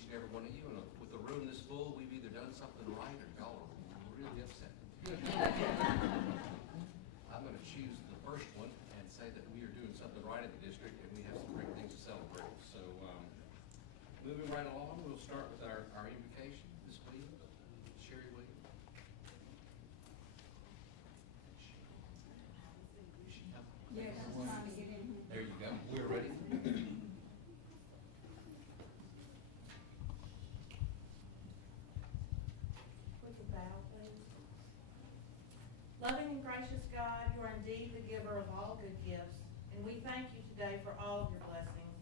each and every one of you. And with the room this full, we've either done something right or y'all are really upset. I'm going to choose the first one and say that we are doing something right in the district and we have some great things to celebrate. So moving right along, we'll start with our invocation. Ms. Williams, Sherry Williams. Yeah, that's trying to get in here. There you go. We're ready. Would you bow, please? Loving and gracious God, you are indeed the giver of all good gifts, and we thank you today for all of your blessings,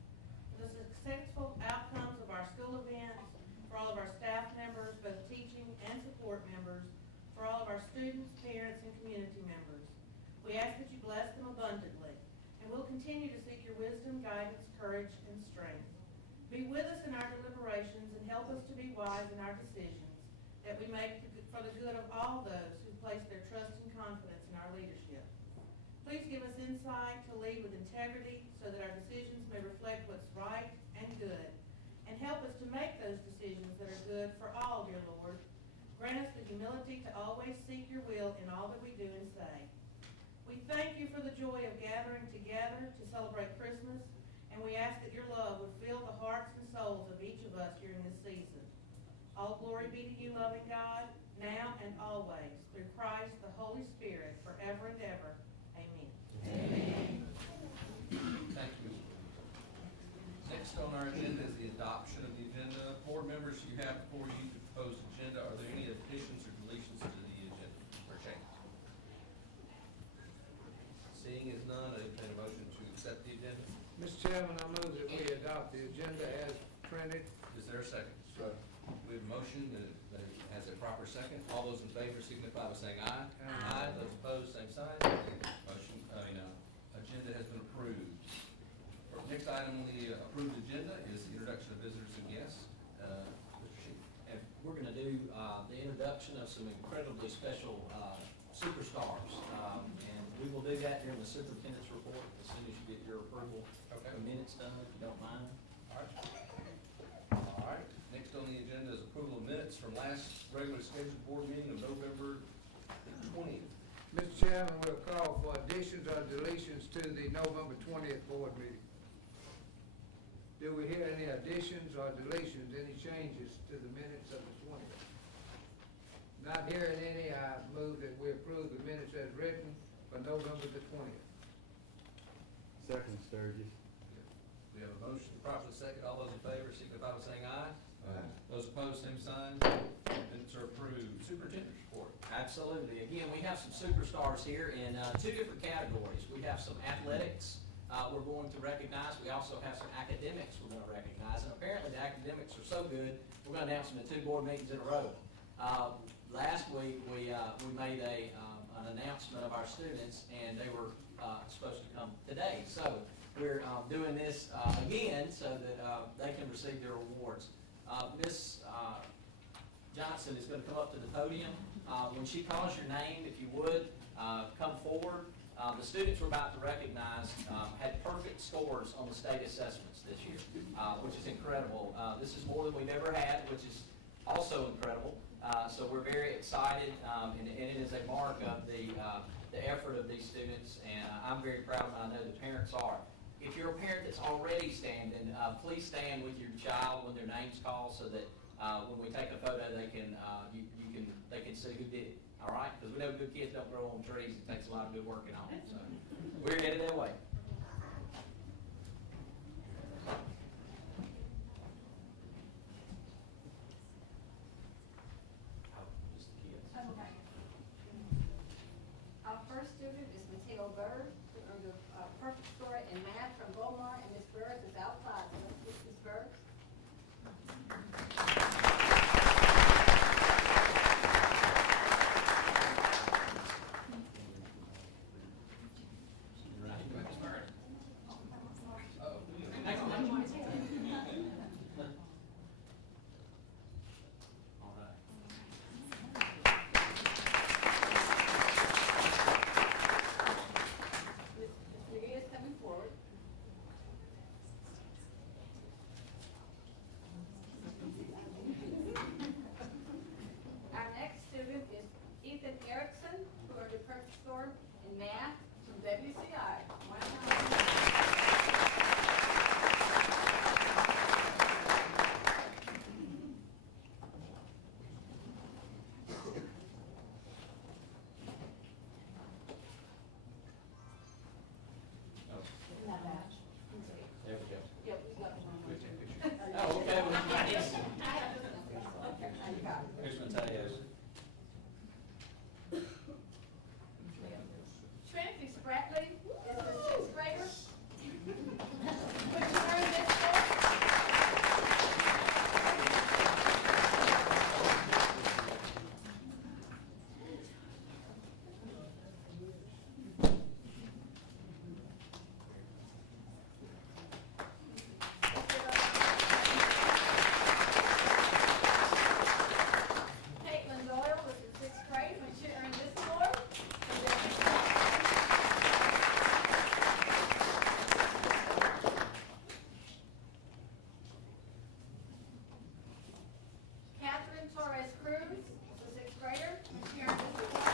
for the successful outcomes of our school events, for all of our staff members, both teaching and support members, for all of our students, parents, and community members. We ask that you bless them abundantly, and we'll continue to seek your wisdom, guidance, courage, and strength. Be with us in our deliberations and help us to be wise in our decisions, that we make for the good of all those who place their trust and confidence in our leadership. Please give us insight to lead with integrity so that our decisions may reflect what's right and good, and help us to make those decisions that are good for all, dear Lord. Grant us the humility to always seek your will in all that we do and say. We thank you for the joy of gathering together to celebrate Christmas, and we ask that your love would fill the hearts and souls of each of us during this season. All glory be to you, loving God, now and always, through Christ, the Holy Spirit, forever and ever. Amen. Amen. Thank you. Next on our agenda is the adoption of the agenda. Board members, you have before you the proposed agenda. Are there any additions or deletions to the agenda or changes? Seeing as none, I entertain a motion to accept the agenda. Mr. Chairman, I move that we adopt the agenda as printed. Is there a second? We have a motion that has a proper second. All those in favor signify by saying aye. Aye. Those opposed, same sign. Agenda has been approved. Next item on the approved agenda is the introduction of visitors and guests. Mr. Sheep. And we're going to do the introduction of some incredibly special superstars. And we will do that during the superintendent's report as soon as you get your approval. Okay. The minutes done, if you don't mind. All right. All right. Next on the agenda is approval of minutes from last regular scheduled board meeting of November 20th. Mr. Chairman, we'll call for additions or deletions to the November 20th board meeting. Do we hear any additions or deletions, any changes to the minutes of the 20th? Not hearing any, I move that we approve the minutes as written for November the 20th. Second, Sturgis. We have a motion properly second. All those in favor signify by saying aye. Aye. Those opposed, same sign. Minutes are approved. Superintendent's report. Absolutely. Again, we have some superstars here in two different categories. We have some athletics we're going to recognize. We also have some academics we're going to recognize. And apparently the academics are so good, we're going to announce them in 2 board meetings in a row. Last week we made an announcement of our students, and they were supposed to come today. So we're doing this again so that they can receive their awards. Miss Johnson is going to come up to the podium. When she calls your name, if you would, come forward. The students we're about to recognize had perfect scores on the state assessments this year, which is incredible. This is more than we've ever had, which is also incredible. So we're very excited, and it is a mark of the effort of these students, and I'm very proud, and I know the parents are. If you're a parent that's already standing, please stand with your child when their name's called, so that when we take a photo, they can see who did it. All right, because we know good kids don't grow on trees. It takes a lot of good working on them. So we're headed that way. Just the kids. Okay. Our first student is Mateo Bird, who earned a perfect score in math from Beaumont, and Ms. Bird is outside. So let's get Ms. Bird. okay with Mateus? Okay, now you got it. Here's Mateus. Trinity Spratley is the sixth grader. Would you learn this book? Caitlin Doyle was in sixth grade when she earned this award. Catherine Torres Cruz was a sixth grader when she earned this award.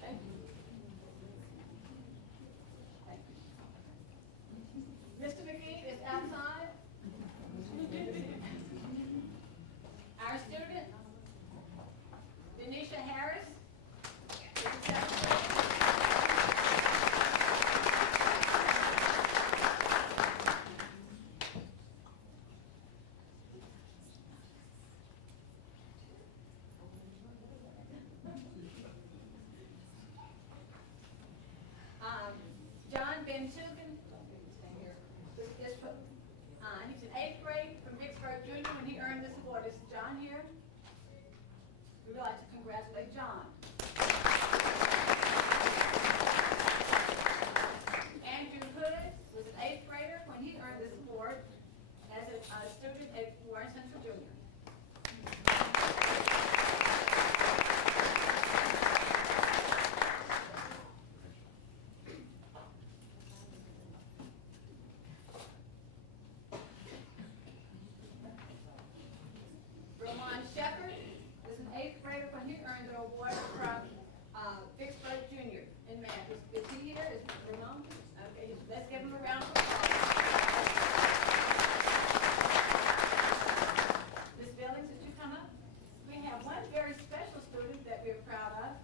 Thank you. Thank you. Mr. McGee is outside. Our student, Denisha Harris, is a seventh grader. John Ben Tugan, he's in eighth grade from Vicksburg Junior when he earned this award. Is John here? We'd like to congratulate John. Andrew Hood was an eighth grader when he earned this award as a student at Warren Central Junior. Ramon Shepherd is an eighth grader when he earned an award from Vicksburg Junior in math. Is he here? Is Ramon? Okay, let's give him a round of applause. Ms. Billings, did you come up? We have one very special student that we're proud of.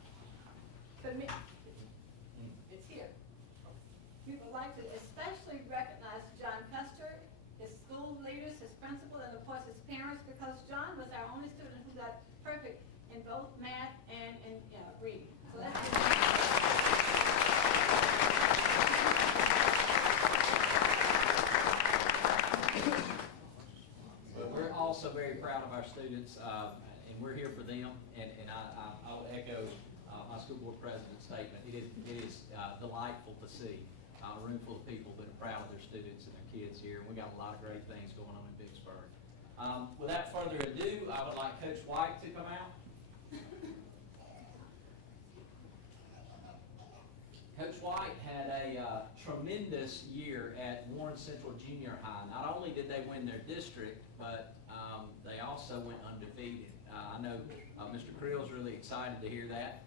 It's here. We would like to especially recognize John Custer, his school leaders, his principal, and of course his parents, because John was our only student who got perfect in both math and in reading. So that's We're also very proud of our students, and we're here for them, and I'll echo my school board president's statement. It is delightful to see a room full of people that are proud of their students and their kids here, and we got a lot of great things going on in Vicksburg. Without further ado, I would like Coach White to come out. Coach White had a tremendous year at Warren Central Junior High. Not only did they win their district, but they also went undefeated. I know Mr. Crill's really excited to hear that.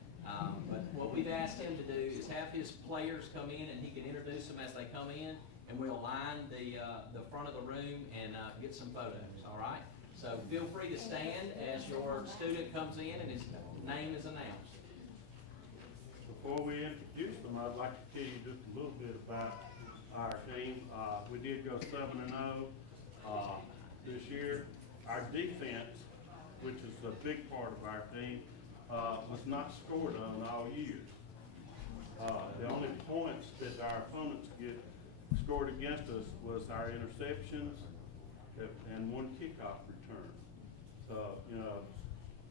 But what we've asked him to do is have his players come in and he can introduce them as they come in, and we'll line the front of the room and get some photos, all right? So feel free to stand as your student comes in and his name is announced. Before we introduce them, I'd like to tell you just a little bit about our team. We did go 7-0 this year. Our defense, which is a big part of our team, was not scored on all year. The only points that our opponents get scored against us was our interceptions and one kickoff return. So,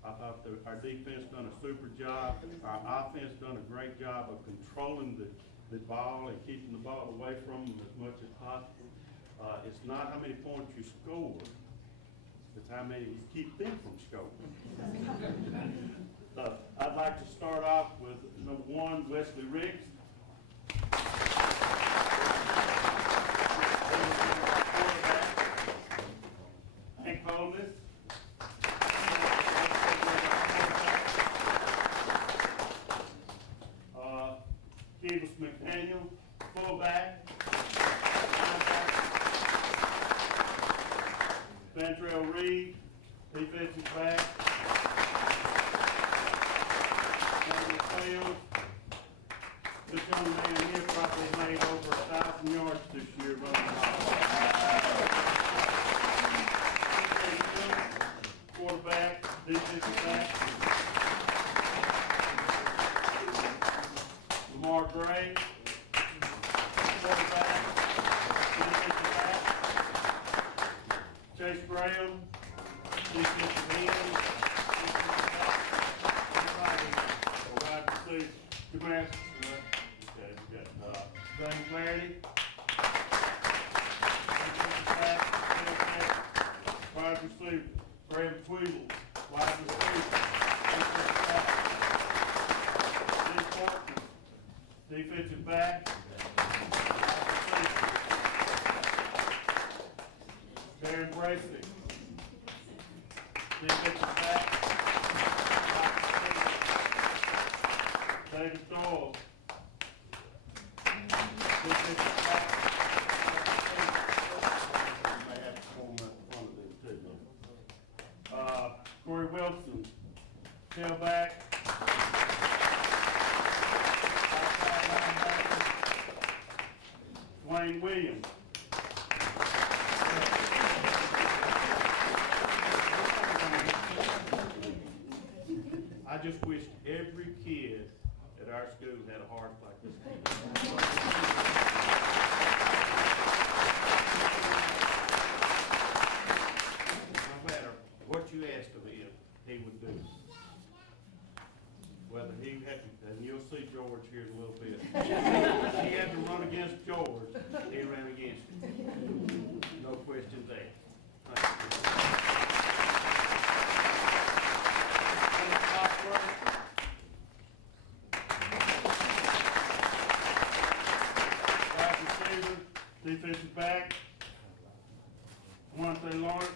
I thought our defense done a super job. Our offense done a great job of controlling the ball and keeping the ball away from them as much as possible. It's not how many points you score, it's how many you keep them from scoring. I'd like to start off with number 1, Wesley Riggs. Hank Holness. Kevis McDaniel, fullback. Ventrell Reed, defensive back. quarterback, defensive back. Lamar Gray, quarterback, defensive back. Chase Graham, defensive end, wide receiver. James Clarity. Wide receiver, Brad Tweedle, wide receiver. Steve Portman, defensive back. Darren Bracey, defensive back. David Doyle, defensive back. May have to form up in front of them too. Corey Wilson, tailback. Dwayne Williams. I just wish every kid at our school had a heart like this. No matter what you asked of him, he would do. Whether he had to, and you'll see George here in a little bit. He had to run against George, he ran against him. No question there. Wide receiver, defensive back, Monte Lawrence,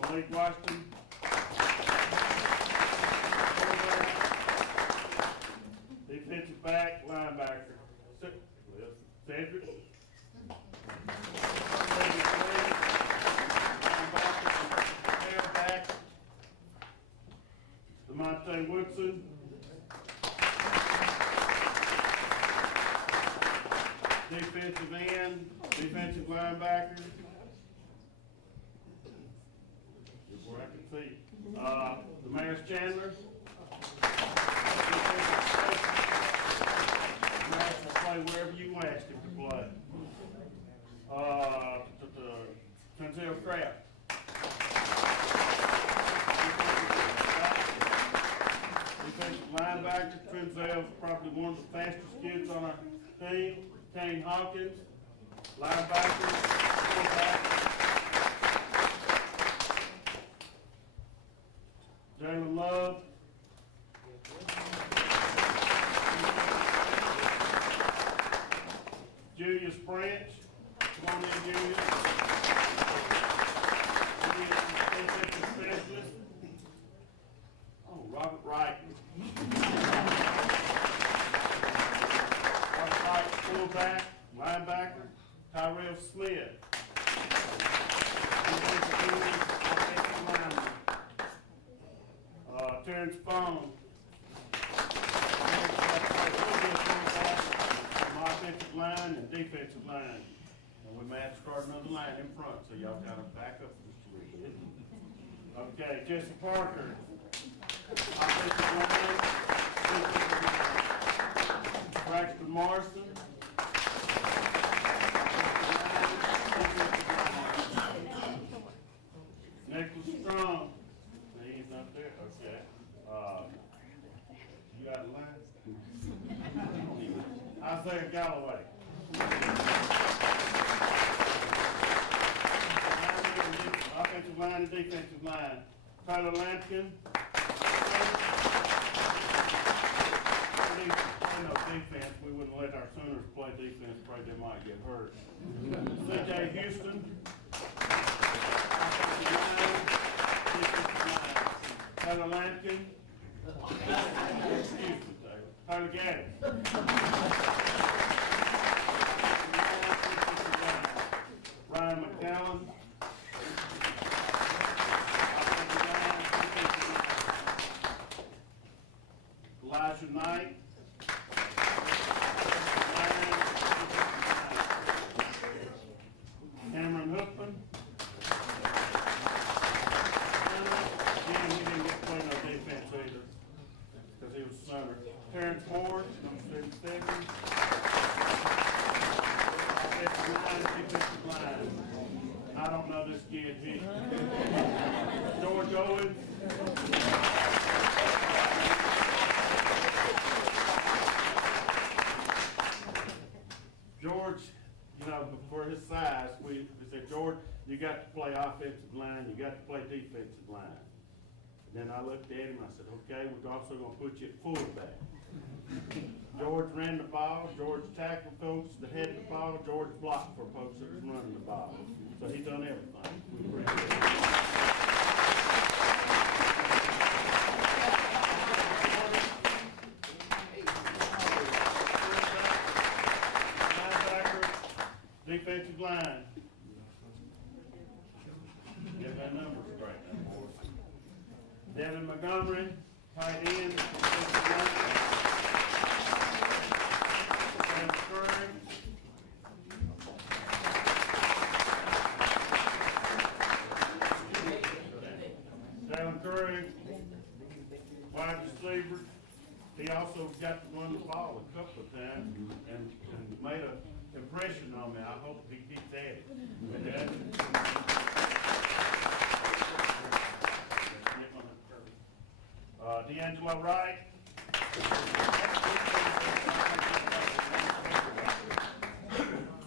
Malik Washington, defensive back, linebacker, Cedric. Tailback, DeMonte Woodson. Defensive end, defensive linebacker. Before I can see. Damaris Chandler. Damaris will play wherever you ask him to play. Denzel Kraft. Defensive linebacker, Denzel's probably one of the fastest kids on our team. Kane Hawkins, linebacker, fullback. Jalen Love. Julius Branch. Come on in, Julius. Defensive specialist. Oh, Robert Wright. Fullback, linebacker, Tyrell Smith. Terrence Bone. Offensive line and defensive line. And we might start another line in front, so y'all kind of back up just a little bit. Okay, Jesse Parker. Offensive line, defensive line. Braxton Morrison. Nicholas Strong. He's up there. Okay. You got a line? Isaiah Galloway. Offensive line and defensive line. Tyler Lampkin. Defense, we wouldn't let our Sooners play defense, afraid they might get hurt. C.J. Houston. Tyler Lampkin. Excuse me, Tyler Gaddis. Ryan McCallum. Elijah Knight. Cameron Hookman. Owens. George, you know, for his size, we said, George, you got to play offensive line, you got to play defensive line. And then I looked at him, I said, okay, we're also gonna put you at fullback. George ran the ball, George tackled folks that headed the ball, George blocked for folks that was running the ball. So he done everything. We appreciate it. Linebacker, defensive line. Get that number straight now, boys. Devin Montgomery, tight end, defensive line. Sam Curry. Sam Curry, wide receiver. He also got to run the ball a couple of times and made an impression on me. I hope he keeps at it. D'Angelo Wright.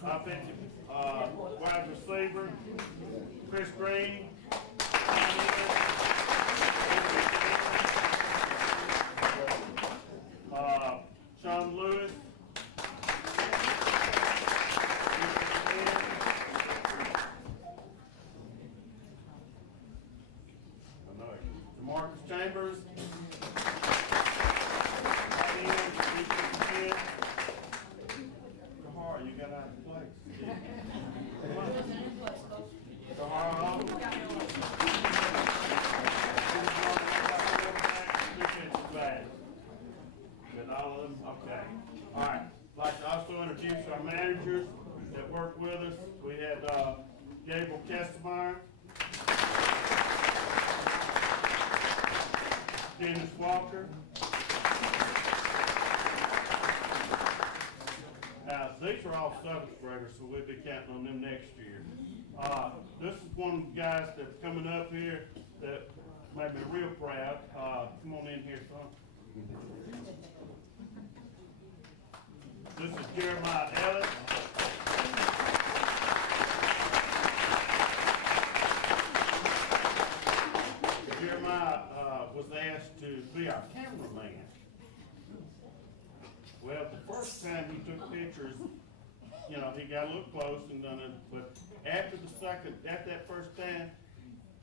Offensive, wide receiver, Chris Green. Sean Lewis. Marcus Chambers. Tahar, you got out of place. Come on. Tahar, defensive back. Got all of them? Okay. All right. I'd like to also introduce our managers that work with us. We had Gabriel Kestemeyer, Dennis Walker. Now, these are all seventh graders, so we'll be counting on them next year. This is one of the guys that's coming up here that made me real proud. Come on in here, son. This is Jeremiah Ellis. Jeremiah was asked to be our cameraman. Well, the first time he took pictures, you know, he got a little close and done it, but after that first time,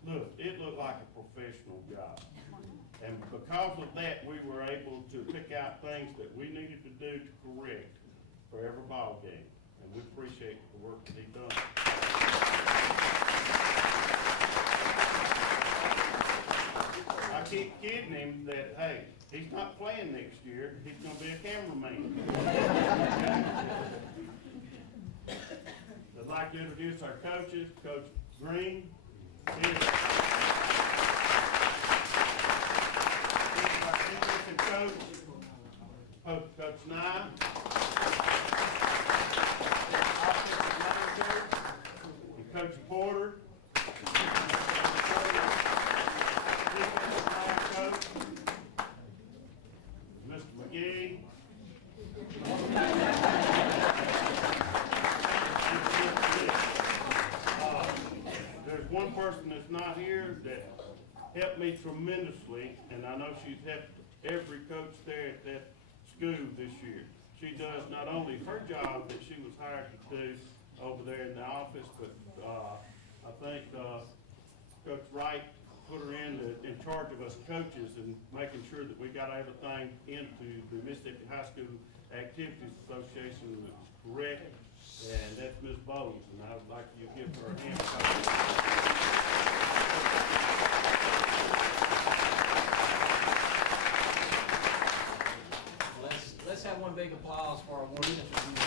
look, it looked like a professional job. And because of that, we were able to pick out things that we needed to do to correct for every ball game. And we appreciate the work that he done. I keep kidding him that, hey, he's not playing next year, he's gonna be a cameraman. I'd like to introduce our coaches, Coach Green. He's our assistant coach, Coach Nye. Offensive line coach, and Coach Porter. Defensive line coach, Mr. McGee. There's one person that's not here that helped me tremendously, and I know she's helped every coach there at that school this year. She does not only her job that she was hired to do over there in the office, but I think Coach Wright put her in charge of us coaches and making sure that we got everything into the Mississippi High School Activities Association that was correct, and that's Ms. Bowles, and I would like you to give her a hand. Let's have one big applause for our award recipients.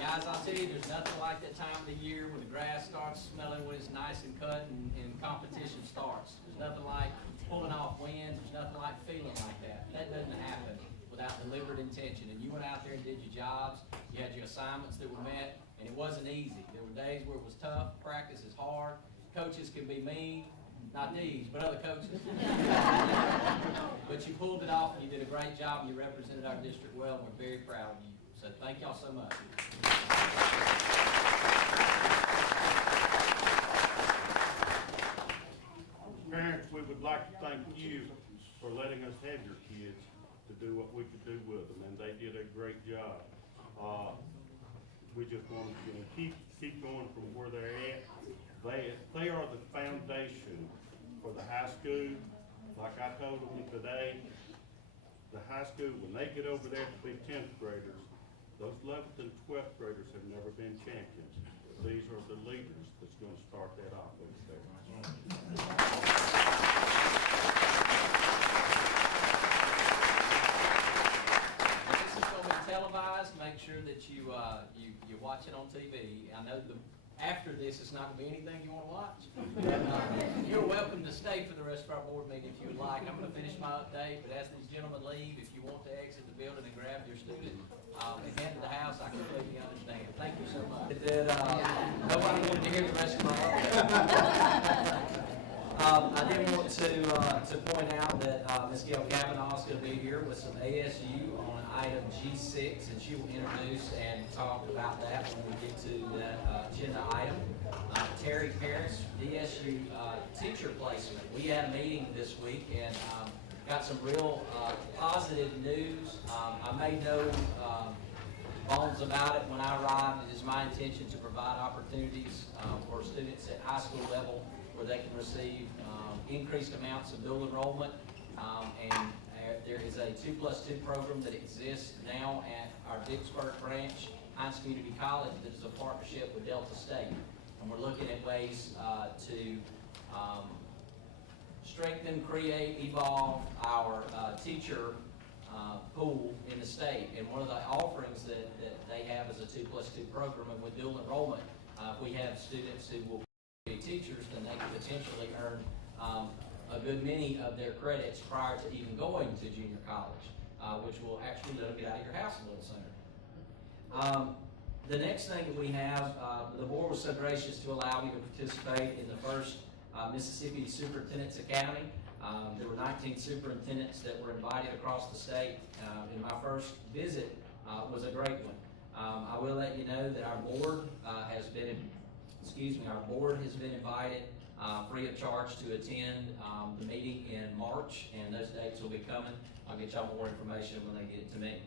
Guys, I'll tell you, there's nothing like that time of the year when the grass starts smelling, when it's nice and cut and competition starts. There's nothing like pulling off wins. There's nothing like feeling like that. That doesn't happen without deliberate intention. And you went out there and did your jobs. You had your assignments that were met, and it wasn't easy. There were days where it was tough, practice is hard, coaches can be mean, not these, but other coaches. But you pulled it off and you did a great job and you represented our district well, and we're very proud of you. So thank y'all so much. Parents, we would like to thank you for letting us have your kids to do what we could do with them, and they did a great job. We just want to keep going from where they're at. They are the foundation for the high school. Like I told them today, the high school, when they get over there to be 10th graders, those 11th and 12th graders have never been champions. These are the leaders that's going to start that off over there. This is going to be televised. Make sure that you watch it on TV. I know after this, it's not going to be anything you want to watch. You're welcome to stay for the rest of our board meeting if you would like. I'm going to finish my update, but as these gentlemen leave, if you want to exit the building and grab your student and head to the house, I completely understand. Thank you so much. Nobody wanted to hear the rest of my update. I did want to point out that Ms. Gail Kavanaugh is going to be here with some ASU on item G6, and she will introduce and talk about that when we get to that agenda item. Terry Parrish, DSU teacher placement. We had a meeting this week and got some real positive news. I made no bones about it when I arrived. It is my intention to provide opportunities for students at high school level where they can receive increased amounts of dual enrollment, and there is a 2+2 program that exists now at our Vicksburg branch, Hines Community College, that is a partnership with Delta State, and we're looking at ways to strengthen, create, evolve our teacher pool in the state. And one of the offerings that they have is a 2+2 program, and with dual enrollment, if we have students who will be teachers, then they can potentially earn a good many of their credits prior to even going to junior college, which will actually let them get out of your house a little sooner. The next thing that we have, the board was so gracious to allow me to participate in the first Mississippi Superintendent's Academy. There were 19 superintendents that were invited across the state, and my first visit was a great one. I will let you know that our board has been invited free of charge to attend the meeting in March, and those dates will be coming. I'll get y'all more information when they get it to me.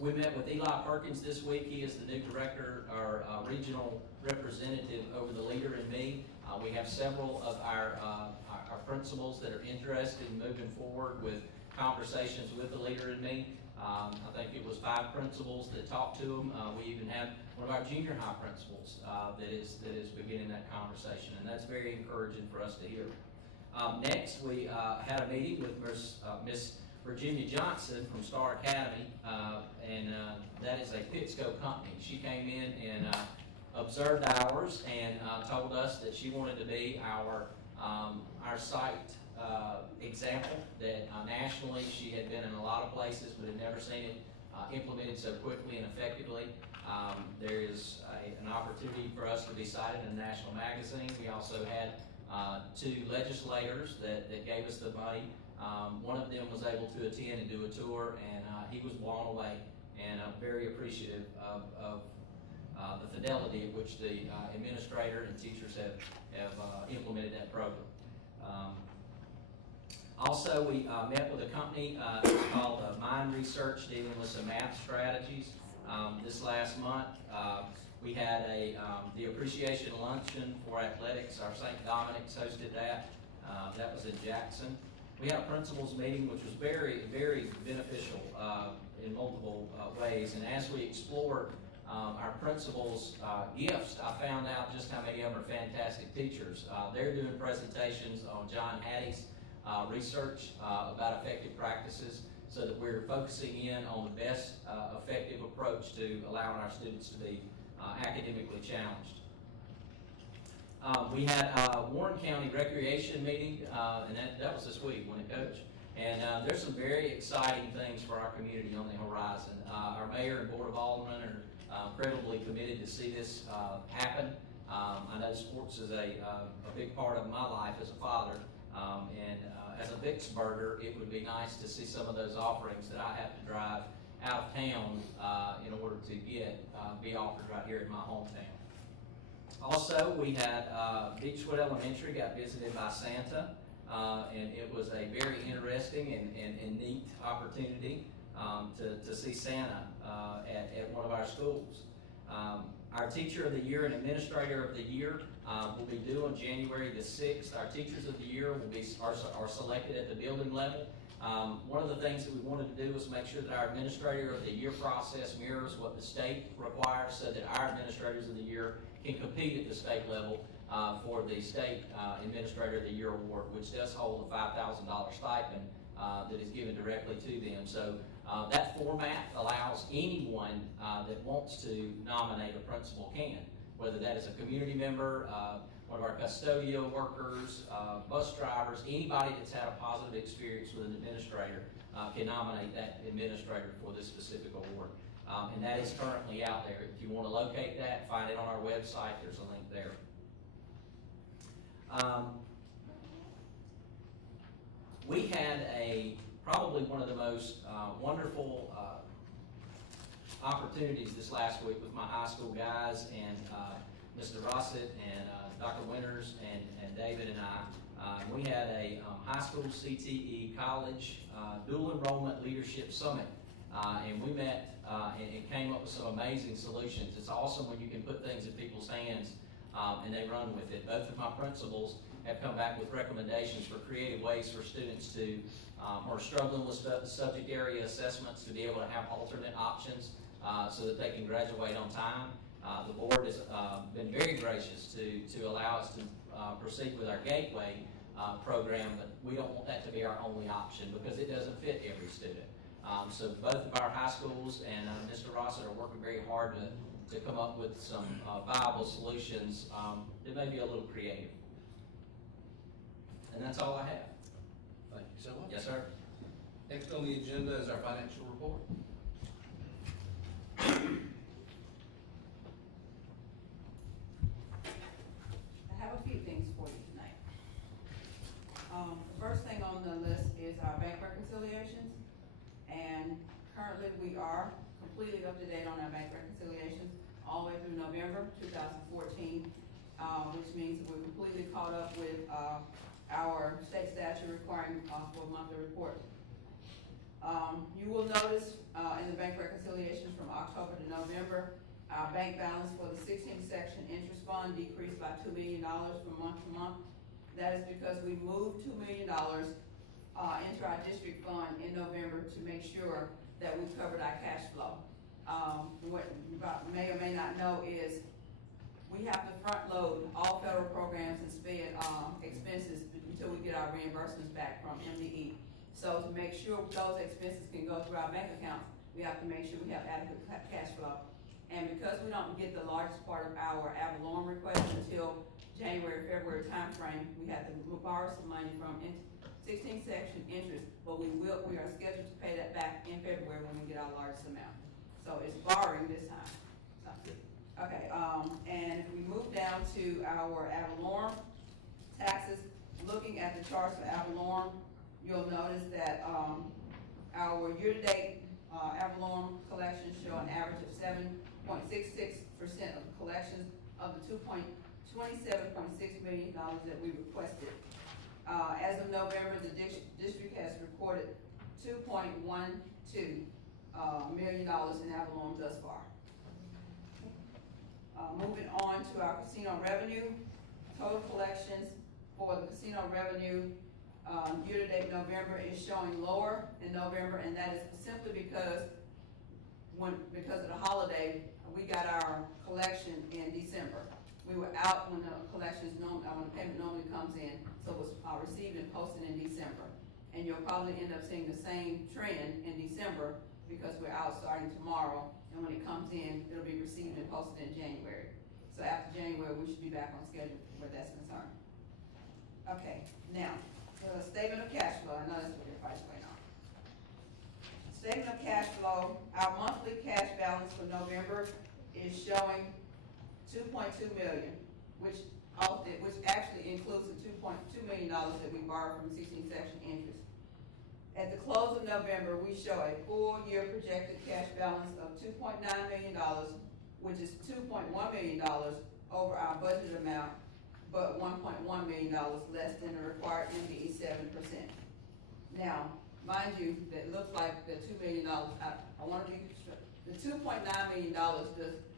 We met with Eli Perkins this week. He is the new director or regional representative over the Leader in Me. We have several of our principals that are interested in moving forward with conversations with the Leader in Me. I think it was 5 principals that talked to him. We even had one of our junior high principals that is beginning that conversation, and that's very encouraging for us to hear. Next, we had a meeting with Miss Virginia Johnson from Star Academy, and that is a Pittsco company. She came in and observed ours and told us that she wanted to be our site example, that nationally she had been in a lot of places but had never seen it implemented so quickly and effectively. There is an opportunity for us to be cited in a national magazine. We also had 2 legislators that gave us the money. One of them was able to attend and do a tour, and he was blown away, and I'm very appreciative of the fidelity at which the administrator and teachers have implemented that program. Also, we met with a company called Mind Research, dealing with some math strategies. This last month, we had the appreciation luncheon for athletics. Our St. Dominic's hosted that. That was in Jackson. We had a principals meeting, which was very, very beneficial in multiple ways. And as we explored our principals' gifts, I found out just how many of them are fantastic teachers. They're doing presentations on John Hattie's research about effective practices, so that we're focusing in on the best effective approach to allowing our students to be academically challenged. We had a Warren County Recreation meeting, and that was this week, wasn't it, Coach? And there's some very exciting things for our community on the horizon. Our mayor and board of aldermen are incredibly committed to see this happen. I know sports is a big part of my life as a father, and as a Vicksburger, it would be nice to see some of those offerings that I have to drive out of town in order to get be offered right here in my hometown. Also, we had Beechwood Elementary got visited by Santa, and it was a very interesting and neat opportunity to see Santa at one of our schools. Our Teacher of the Year and Administrator of the Year will be due on January the 6th. Our Teachers of the Year are selected at the building level. One of the things that we wanted to do was make sure that our Administrator of the Year process mirrors what the state requires, so that our Administrators of the Year can compete at the state level for the State Administrator of the Year Award, which does hold a $5,000 stipend that is given directly to them. So that format allows anyone that wants to nominate a principal can, whether that is a community member, one of our custodial workers, bus drivers, anybody that's had a positive experience with an administrator can nominate that administrator for this specific award. And that is currently out there. If you want to locate that, find it on our website. There's a link there. We had probably one of the most wonderful opportunities this last week with my high school guys and Mr. Rossett and Dr. Winters and David and I. We had a high school CTE college dual enrollment leadership summit, and we met and came up with some amazing solutions. It's awesome when you can put things in people's hands and they run with it. Both of my principals have come back with recommendations for creative ways for students to, who are struggling with subject area assessments, to be able to have alternate options so that they can graduate on time. The board has been very gracious to allow us to proceed with our Gateway program, but we don't want that to be our only option because it doesn't fit every student. So both of our high schools and Mr. Rossett are working very hard to come up with some viable solutions that may be a little creative. And that's all I have. Thank you so much. Yes, sir. Next on the agenda is our financial report. I have a few things for you tonight. The first thing on the list is our bank reconciliations, and currently we are completely up to date on our bank reconciliations all the way through November 2014, which means that we're completely caught up with our state statute requiring for a monthly report. You will notice in the bank reconciliations from October to November, our bank balance for the 16th section interest fund decreased by $2 million from month to month. That is because we moved $2 million into our district fund in November to make sure that we covered our cash flow. What you may or may not know is we have to front load all federal programs and SPED expenses until we get our reimbursements back from MDE. So to make sure those expenses can go through our bank accounts, we have to make sure we have adequate cash flow. And because we don't get the largest part of our ad valorem request until January, February timeframe, we have to borrow some money from 16th section interest, but we are scheduled to pay that back in February when we get our largest amount. So it's borrowing this time. So, okay, and if we move down to our ad valorem taxes, looking at the charts for ad valorem, you'll notice that our year-to-date ad valorem collections show an average of 7.66% of the collections of the $27.6 million that we requested. As of November, the district has recorded $2.12 million in ad valorem thus far. Moving on to our casino revenue, total collections for the casino revenue year-to-date November is showing lower in November, and that is simply because of the holiday, we got our collection in December. We were out when the when the payment normally comes in, so it was received and posted in December. And you'll probably end up seeing the same trend in December because we're out starting tomorrow, and when it comes in, it'll be received and posted in January. So after January, we should be back on schedule where that's concerned. Okay, now, The statement of cash flow, I know that's what everybody's waiting on. Statement of cash flow, our monthly cash balance for November is showing $2.2 million, which actually includes the $2.2 million that we borrowed from 16th section interest. At the close of November, we show a full year projected cash balance of $2.9 million, which is $2.1 million over our budget amount, but $1.1 million less than the required MDE 7%. Now, mind you, that looks like the $2 million, I want to be, the $2.9 million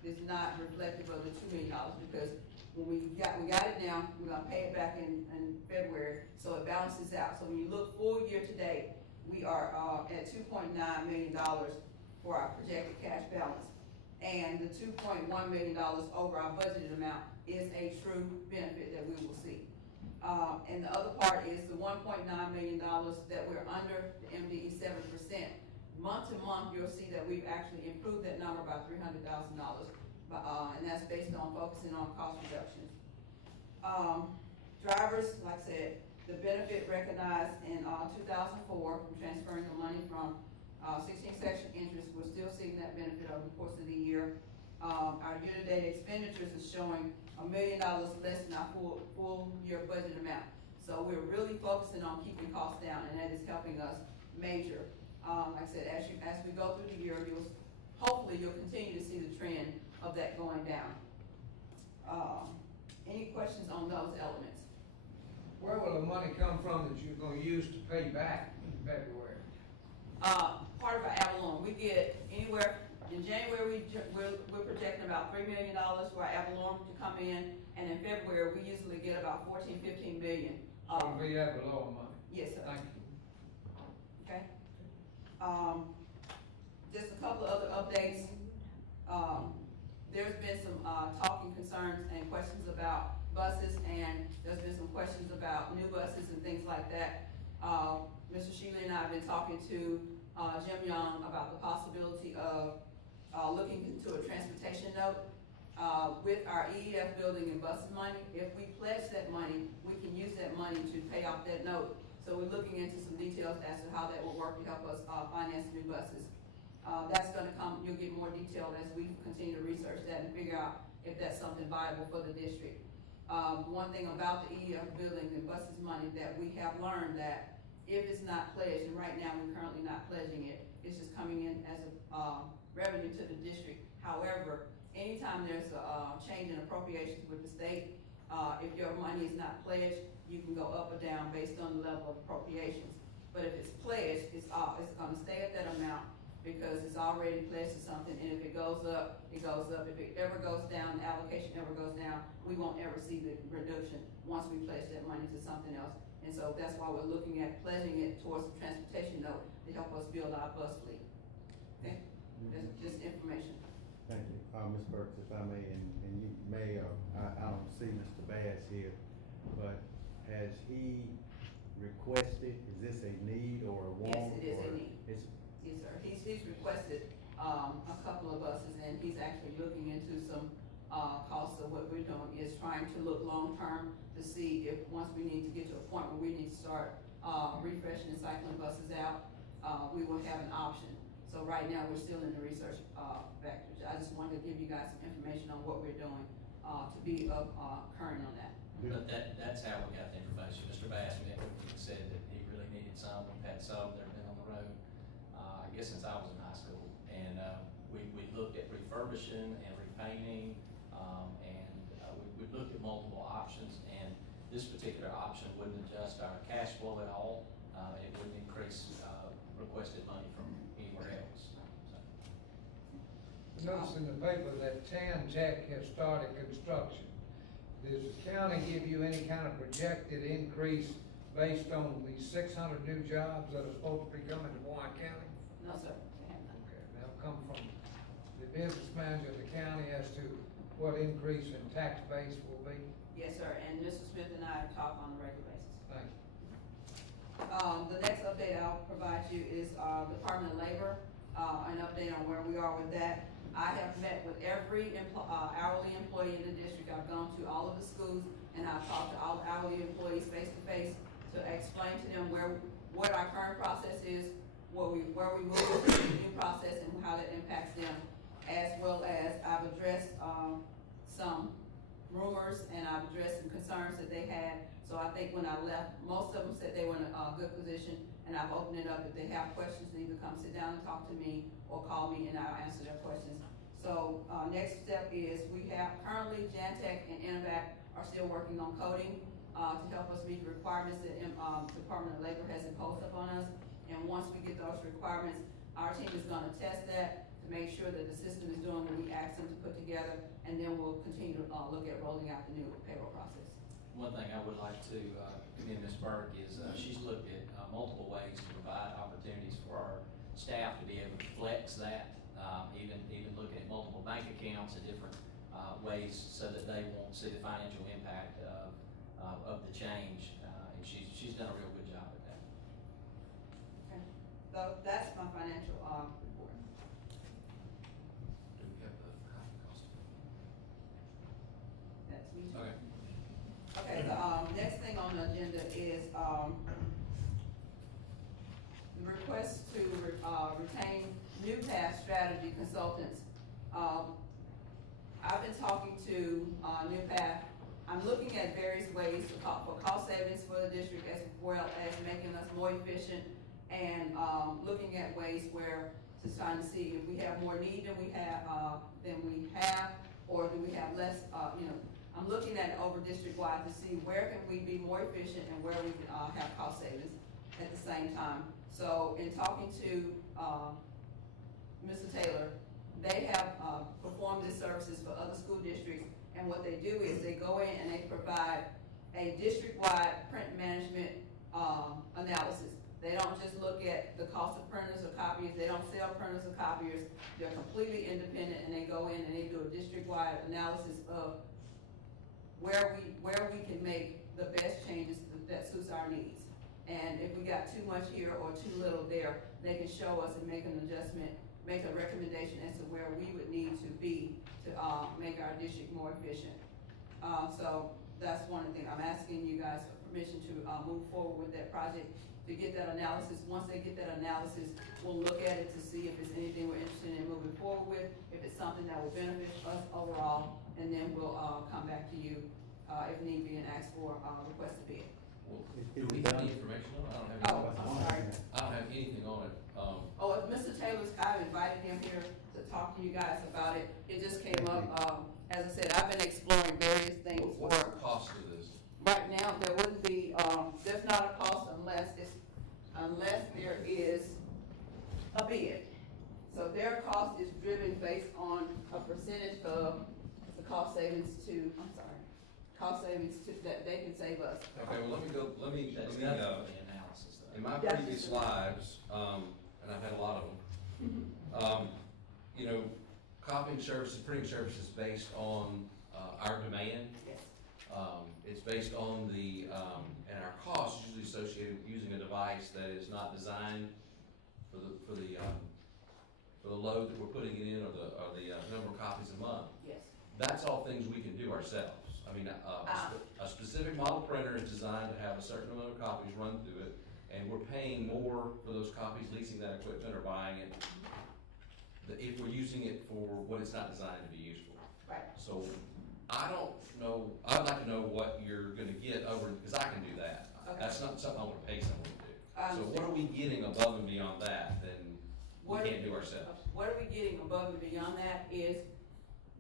is not reflective of the $2 million because when we got it now, we're gonna pay it back in February, so it balances out. So when you look full year to date, we are at $2.9 million for our projected cash balance. And the $2.1 million over our budgeted amount is a true benefit that we will see. And the other part is the $1.9 million that we're under the MDE 7%. Month to month, you'll see that we've actually improved that number by $300,000. And that's based on focusing on cost reductions. Drivers, like I said, the benefit recognized in 2004 from transferring the money from 16th section interest, we're still seeing that benefit over the course of the year. Our year-to-date expenditures is showing $1 million less than our full year budget amount. So we're really focusing on keeping costs down, and that is helping us major. Like I said, as we go through the year, hopefully you'll continue to see the trend of that going down. Any questions on those elements? Where will the money come from that you're gonna use to pay back in February? Part of our ad valorem, we get anywhere, in January, we're projecting about $3 million for our ad valorem to come in, and in February, we usually get about 14, 15 million. So we have a lower money. Yes, sir. Thank you. Okay. Just a couple of other updates. There's been some talking concerns and questions about buses, and there's been some questions about new buses and things like that. Mr. Shealy and I have been talking to Jim Young about the possibility of looking into a transportation note with our EEF building and buses money. If we pledge that money, we can use that money to pay off that note. So we're looking into some details as to how that will work to help us finance new buses. That's gonna come, you'll get more detail as we continue to research that and figure out if that's something viable for the district. One thing about the EEF building and buses money that we have learned that if it's not pledged, and right now we're currently not pledging it, it's just coming in as a revenue to the district. However, anytime there's a change in appropriations with the state, if your money is not pledged, you can go up or down based on the level of appropriations. But if it's pledged, it's gonna stay at that amount because it's already pledged to something, and if it goes up, it goes up. If it ever goes down, the allocation ever goes down, we won't ever see the reduction once we pledge that money to something else. And so that's why we're looking at pledging it towards the transportation note to help us build our bus fleet. Okay, that's just information. Thank you. Ms. Burks, if I may, and you may, I don't see Mr. Bass here, but has he requested, is this a need or a want? Yes, it is a need. It's, Yes, sir. He's requested a couple of buses, and he's actually looking into some costs of what we're doing is trying to look long-term to see if once we need to get to a point where we need to start refreshing and cycling buses out, we will have an option. So right now, we're still in the research factors. I just wanted to give you guys some information on what we're doing to be current on that. But that's how we got the information. Mr. Bass said that he really needed some. We've had some that have been on the road, I guess since I was in high school. And we looked at refurbishing and repainting, and we looked at multiple options. And this particular option wouldn't adjust our cash flow at all. It wouldn't increase requested money from anywhere else. I noticed in the paper that Tan Tech has started construction. Does the county give you any kind of projected increase based on the 600 new jobs that are supposed to be coming to Warren County? No, sir. We have none. Okay, that'll come from the business manager of the county as to what increase in tax base will be? Yes, sir. And Mr. Smith and I talk on a regular basis. Thank you. The next update I'll provide you is Department of Labor, an update on where we are with that. I have met with every hourly employee in the district. I've gone to all of the schools, and I've talked to all hourly employees face to face to to explain to them what our current process is, where we move to the new process and how that impacts them, as well as I've addressed, some rumors and I've addressed some concerns that they had. So I think when I left, most of them said they were in a good position, and I've opened it up. If they have questions, they either come sit down and talk to me or call me and I'll answer their questions. So, next step is we have currently Jantech and Innovac are still working on coding, to help us meet the requirements that, Department of Labor has imposed upon us. And once we get those requirements, our team is gonna test that to make sure that the system is doing what we asked them to put together, and then we'll continue to, look at rolling out the new payroll process. One thing I would like to commend Ms. Burke is she's looked at multiple ways to provide opportunities for our staff to be able to flex that, even looking at multiple bank accounts and different ways so that they won't see the financial impact of the change. And she's done a real good job at that. Okay. So that's my financial, report. Do we have the copy cost? That's me. Okay. Okay, the, next thing on the agenda is, the request to, retain new path strategy consultants. I've been talking to, new path. I'm looking at various ways for cost savings for the district, as well as making us more efficient, and, looking at ways where, just trying to see if we have more need than we have, or do we have less, I'm looking at it over district-wide to see where can we be more efficient and where we can, have cost savings at the same time. So in talking to, Mr. Taylor, they have, performed these services for other school districts, and what they do is they go in and they provide a district-wide print management, analysis. They don't just look at the cost of printers or copiers, they don't sell printers or copiers, they're completely independent, and they go in and they do a district-wide analysis of where we can make the best changes that suits our needs. And if we got too much here or too little there, they can show us and make an adjustment, make a recommendation as to where we would need to be to, make our district more efficient. So that's one thing, I'm asking you guys for permission to, move forward with that project, to get that analysis. Once they get that analysis, we'll look at it to see if it's anything we're interested in moving forward with, if it's something that will benefit us overall, and then we'll, come back to you, if need be, and ask for, request a bid. Well, do we have any information on it? I don't have any. Oh, I'm sorry. I don't have anything on it. Oh, if Mr. Taylor's, I've invited him here to talk to you guys about it. It just came up, as I said, I've been exploring various things. What's the cost of this? Right now, there wouldn't be, there's not a cost unless there is a bid. So their cost is driven based on a percentage of the cost savings that they can save us. Okay, well, let me, That's nothing for the analysis though. in my That's previous just- lives, and I've had a lot of them, you know, copying services, printing services based on, our demand. Yes. It's based on the, and our costs usually associated with using a device that is not designed for the load that we're putting it in, or the number of copies a month. Yes. That's all things we can do ourselves. I mean, a specific model printer is designed to have a certain amount of copies run through it, and we're paying more for those copies, leasing that equipment or buying it, if we're using it for what it's not designed to be used for. Right. So, I don't know, I'd like to know what you're gonna get over, because I can do that. Okay. That's not something I wanna pay someone to do. I So what understand. are we getting above and beyond that, then we What- can't do ourselves? What are we getting above and beyond that is,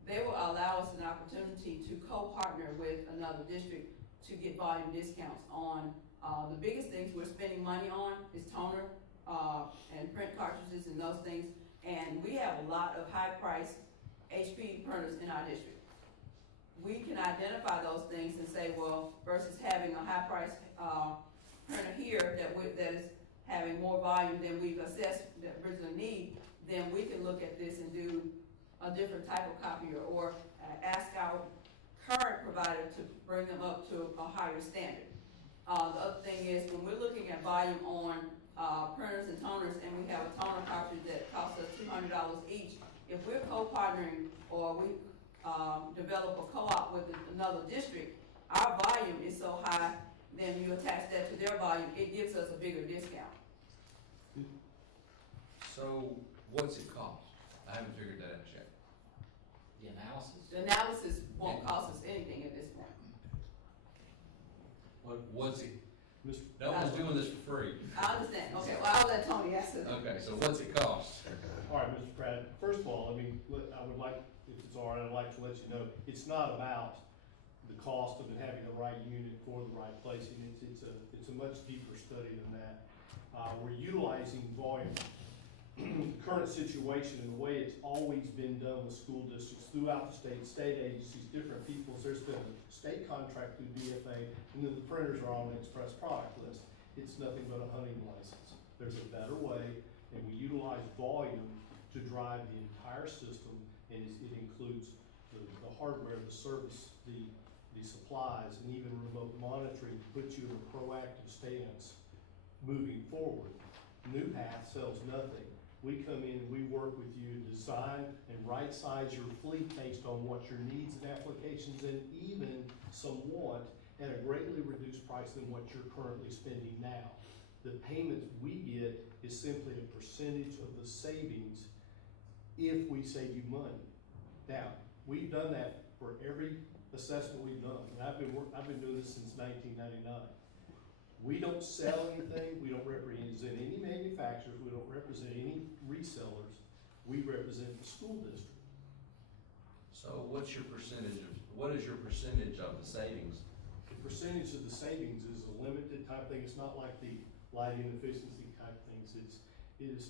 they will allow us an opportunity to co-partner with another district to get volume discounts on, the biggest things we're spending money on is toner, and print cartridges and those things. And we have a lot of high-priced HP printers in our district. We can identify those things and say, well, versus having a high-priced, printer here that is having more volume than we've assessed that originally need, then we can look at this and do a different type of copier, or ask our current provider to bring them up to a higher standard. The other thing is, when we're looking at volume on, printers and toners, and we have a toner cartridge that costs us $200 each, if we're co-partnering, or we, develop a co-op with another district, our volume is so high, then you attach that to their volume, it gives us a bigger discount. So what's it cost? I haven't figured that out yet. The analysis. The analysis won't cost us anything at this point. What's it, Mr. no one's doing this for free. I understand, okay, well, I'll let Tony answer that. Okay, so what's it cost? All right, Mr. Pratt, first of all, I mean, I would like, if it's all right, I'd like to let you know, it's not about the cost of it having the right unit for the right placing. It's a much deeper study than that. We're utilizing volume, current situation, and the way it's always been done with school districts throughout the state agencies, different peoples. There's been a state contract through DFA, and then the printers are on the express product list. It's nothing but a hunting license. There's a better way, and we utilize volume to drive the entire system, and it includes the hardware, the service, the supplies, and even remote monitoring to put you in a proactive stance moving forward. New Path sells nothing. We come in, we work with you, design and right size your fleet based on what your needs and applications, and even somewhat at a greatly reduced price than what you're currently spending now. The payment we get is simply a percentage of the savings if we save you money. Now, we've done that for every assessment we've done, and I've been doing this since 1999. We don't sell anything, we don't represent any manufacturers, we don't represent any resellers, we represent the school district. So what is your percentage of the savings? The percentage of the savings is a limited type thing. It's not like the lighting efficiency type things. It's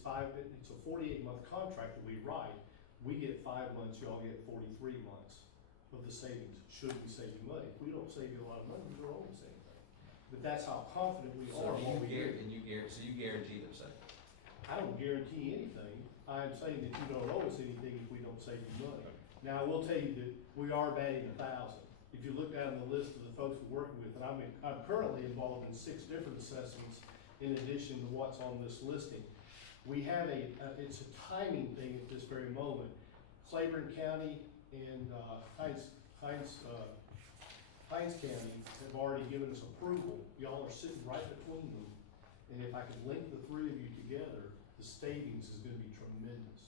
a 48-month contract that we write. We get 5 months, y'all get 43 months of the savings, should we save you money. If we don't save you a lot of money, we don't always save anything. But that's how confident we So are in what we do. so you guarantee them savings? I don't guarantee anything. I'm saying that you don't owe us anything if we don't save you money. Now, I will tell you that we are batting 1,000. If you look down the list of the folks we're working with, and I'm currently involved in 6 different assessments in addition to what's on this listing. We have it's a timing thing at this very moment. Claiborne County and Hines County have already given us approval. Y'all are sitting right between them. And if I could link the 3 of you together, the savings is gonna be tremendous.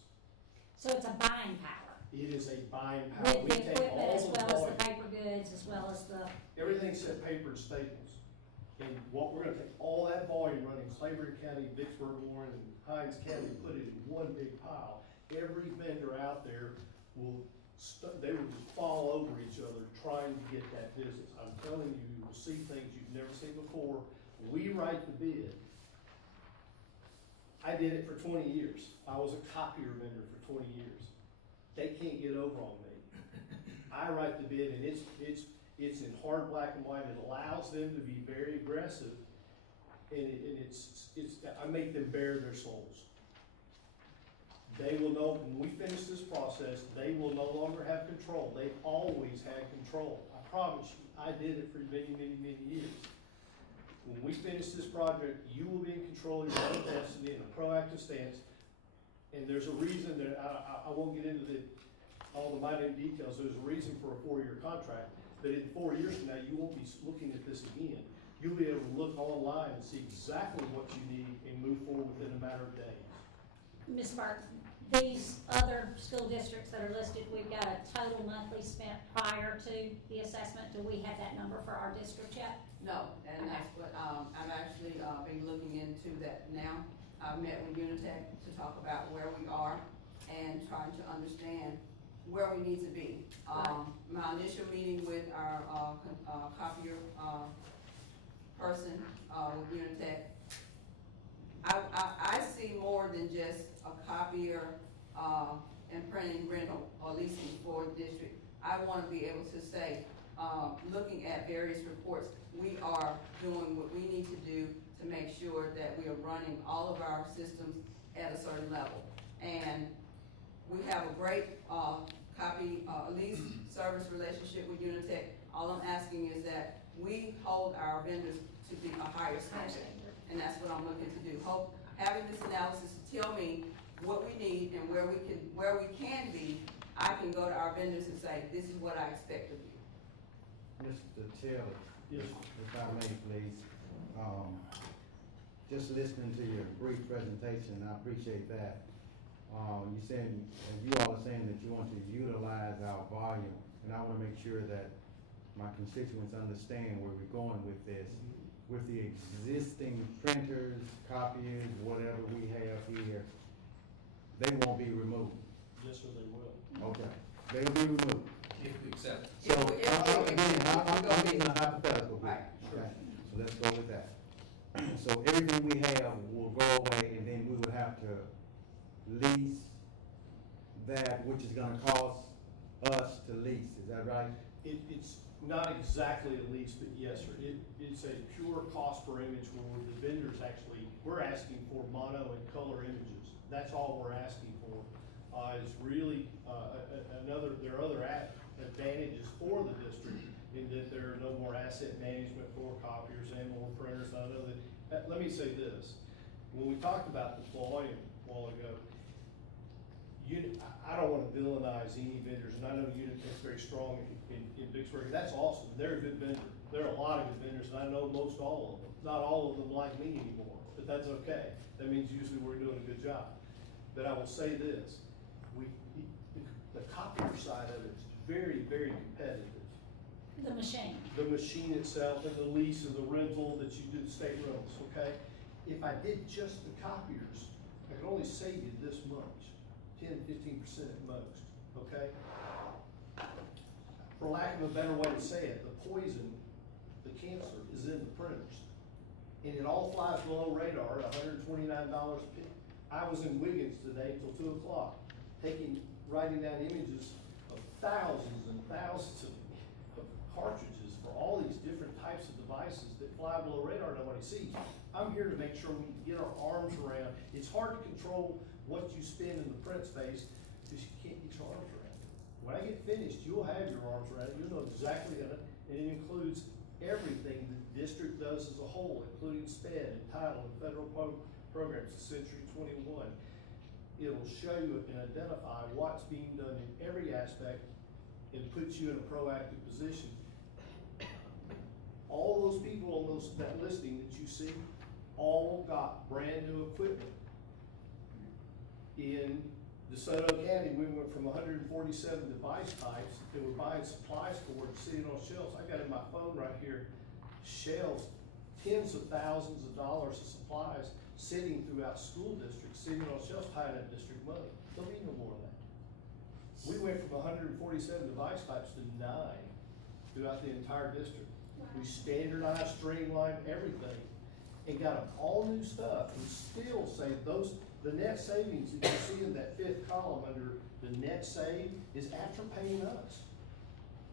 So it's a buying power. It is a buying power. With We the take equipment all as the well as volume. the paper goods, as well as the, Everything's set paper and staples. And what we're gonna take all that volume running Claiborne County, Vicksburg, Warren, and Hines County, and put it in one big pile. Every vendor out there they will just fall over each other trying to get that business. I'm telling you, you will see things you've never seen before. We write the bid. I did it for 20 years. I was a copier vendor for 20 years. They can't get over on me. I write the bid, and it's in hard black and white. It allows them to be very aggressive, and I make them bare their souls. They will know, when we finish this process, they will no longer have control. They've always had control. I promise you, I did it for many, many, many years. When we finish this project, you will be in control of your own destiny in a proactive stance. And there's a reason that, I won't get into all the minute details. There's a reason for a 4-year contract, that in 4 years from now, you won't be looking at this again. You'll be able to look online and see exactly what you need and move forward within a matter of days. Ms. Burke, these other school districts that are listed, we've got a total monthly spent prior to the assessment. Do we have that number for our district yet? No, and that's what, I've actually, been looking into that now. I've met with Unitech to talk about where we are and trying to understand where we need to be. My initial meeting with our, copier, person, with Unitech, I see more than just a copier, and printing rental or leasing for the district. I wanna be able to say, looking at various reports, we are doing what we need to do to make sure that we are running all of our systems at a certain level. And we have a great, lease service relationship with Unitech. All I'm asking is that we hold our vendors to be a higher standard. And that's what I'm looking to do. Having this analysis to tell me what we need and where we can be, I can go to our vendors and say, this is what I expect of you. Mr. Taylor, Yes. If I may, please. Just listening to your brief presentation, I appreciate that. You saying, you all are saying that you want to utilize our volume, and I want to make sure that my constituents understand where we're going with this. With the existing printers, copiers, whatever we have here, they won't be removed. Yes, sir, they will. Okay, they'll be removed. If we accept it. So, If- again, I'm using a hypothetical here. Right. Okay, so let's go with that. So everything we have will go away, and then we would have to lease that, which is gonna cost us to lease, is that right? It's not exactly a lease, but yes, sir, it's a pure cost per image where the vendors actually, we're asking for mono and color images. That's all we're asking for. It's really, there are other advantages for the district in that there are no more asset management for copiers and more printers. I know that, let me say this, when we talked about the volume a while ago, I don't wanna villainize any vendors, and I know Unitech's very strong in Vicksburg, and that's awesome, they're a good vendor. There are a lot of good vendors, and I know most all of them. Not all of them like me anymore, but that's okay. That means usually we're doing a good job. But I will say this, the copier side of it is very, very competitive. The machine. The machine itself and the lease and the rental that you do, the state rentals, okay? If I did just the copiers, I could only save you this much, 10–15% at most, okay? For lack of a better way to say it, the poison, the cancer, is in the printers. And it all flies below radar at $129 a piece. I was in Wiggins today till 2 o'clock, writing down images of thousands and thousands of cartridges for all these different types of devices that fly below radar nobody sees. I'm here to make sure we get our arms around. It's hard to control what you spend in the print space because you can't get your arms around it. When I get finished, you'll have your arms around it. You'll know exactly how and it includes everything the district does as a whole, including SPED and title and federal programs, Century 21. It'll show you and identify what's being done in every aspect and put you in a proactive position. All those people on that listing that you see all got brand new equipment. In DeSoto County, we went from 147 device types that we're buying supplies for and sitting on shelves. I got in my phone right here, shelves, tens of thousands of dollars of supplies sitting throughout school districts, sitting on shelves, tying up district money. There'll be no more of that. We went from 147 device types to 9 throughout the entire district. We standardized, streamlined everything, and got them all new stuff, and still save the net savings that you see in that 5th column under the net save is after paying us.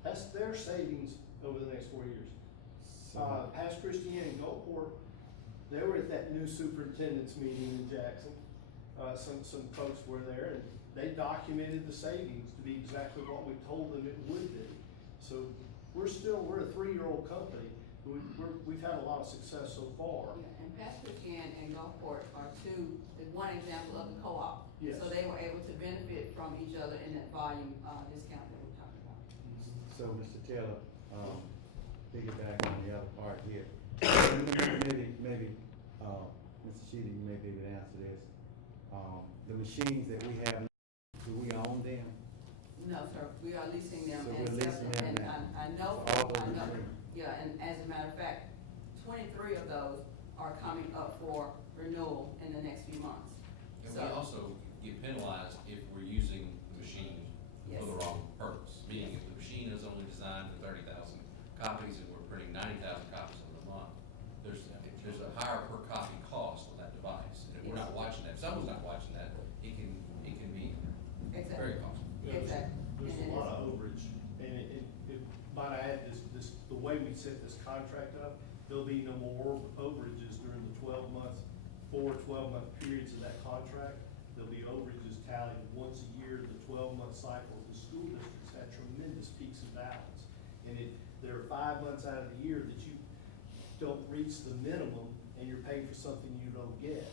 That's their savings over the next 4 years. Pass Christian and Gulfport, they were at that new superintendent's meeting in Jackson. Some folks were there, and they documented the savings to be exactly what we told them it would be. So we're a 3-year-old company. We've had a lot of success so far. Yeah, and Pass Christian and Gulfport are one example of the co-op. Yes. So they were able to benefit from each other in that volume discount that we're talking about. So, Mr. Taylor, piggyback on the other part here. Maybe, Mr. Sheedy, you may be able to answer this. The machines that we have, do we own them? No, sir, we are leasing them. So and we're leasing them and now. I know, All those machines. yeah, and as a matter of fact, 23 of those are coming up for renewal in the next few months. And So- we also get penalized if we're using the machine Yes. for the wrong purpose. Meaning if the machine is only designed for 30,000 copies and we're printing 90,000 copies in a month, there's a higher per copy cost on that device. And if we're not watching that, if someone's not watching that, it can be Exactly. very costly. Exactly. There's And a it lot is- of overage, and might I add the way we set this contract up, there'll be no more overages during the 12-month periods of that contract. There'll be overages tallied once a year, the 12-month cycle. The school districts had tremendous peaks and valleys. And there are 5 months out of the year that you don't reach the minimum and you're paying for something you don't get.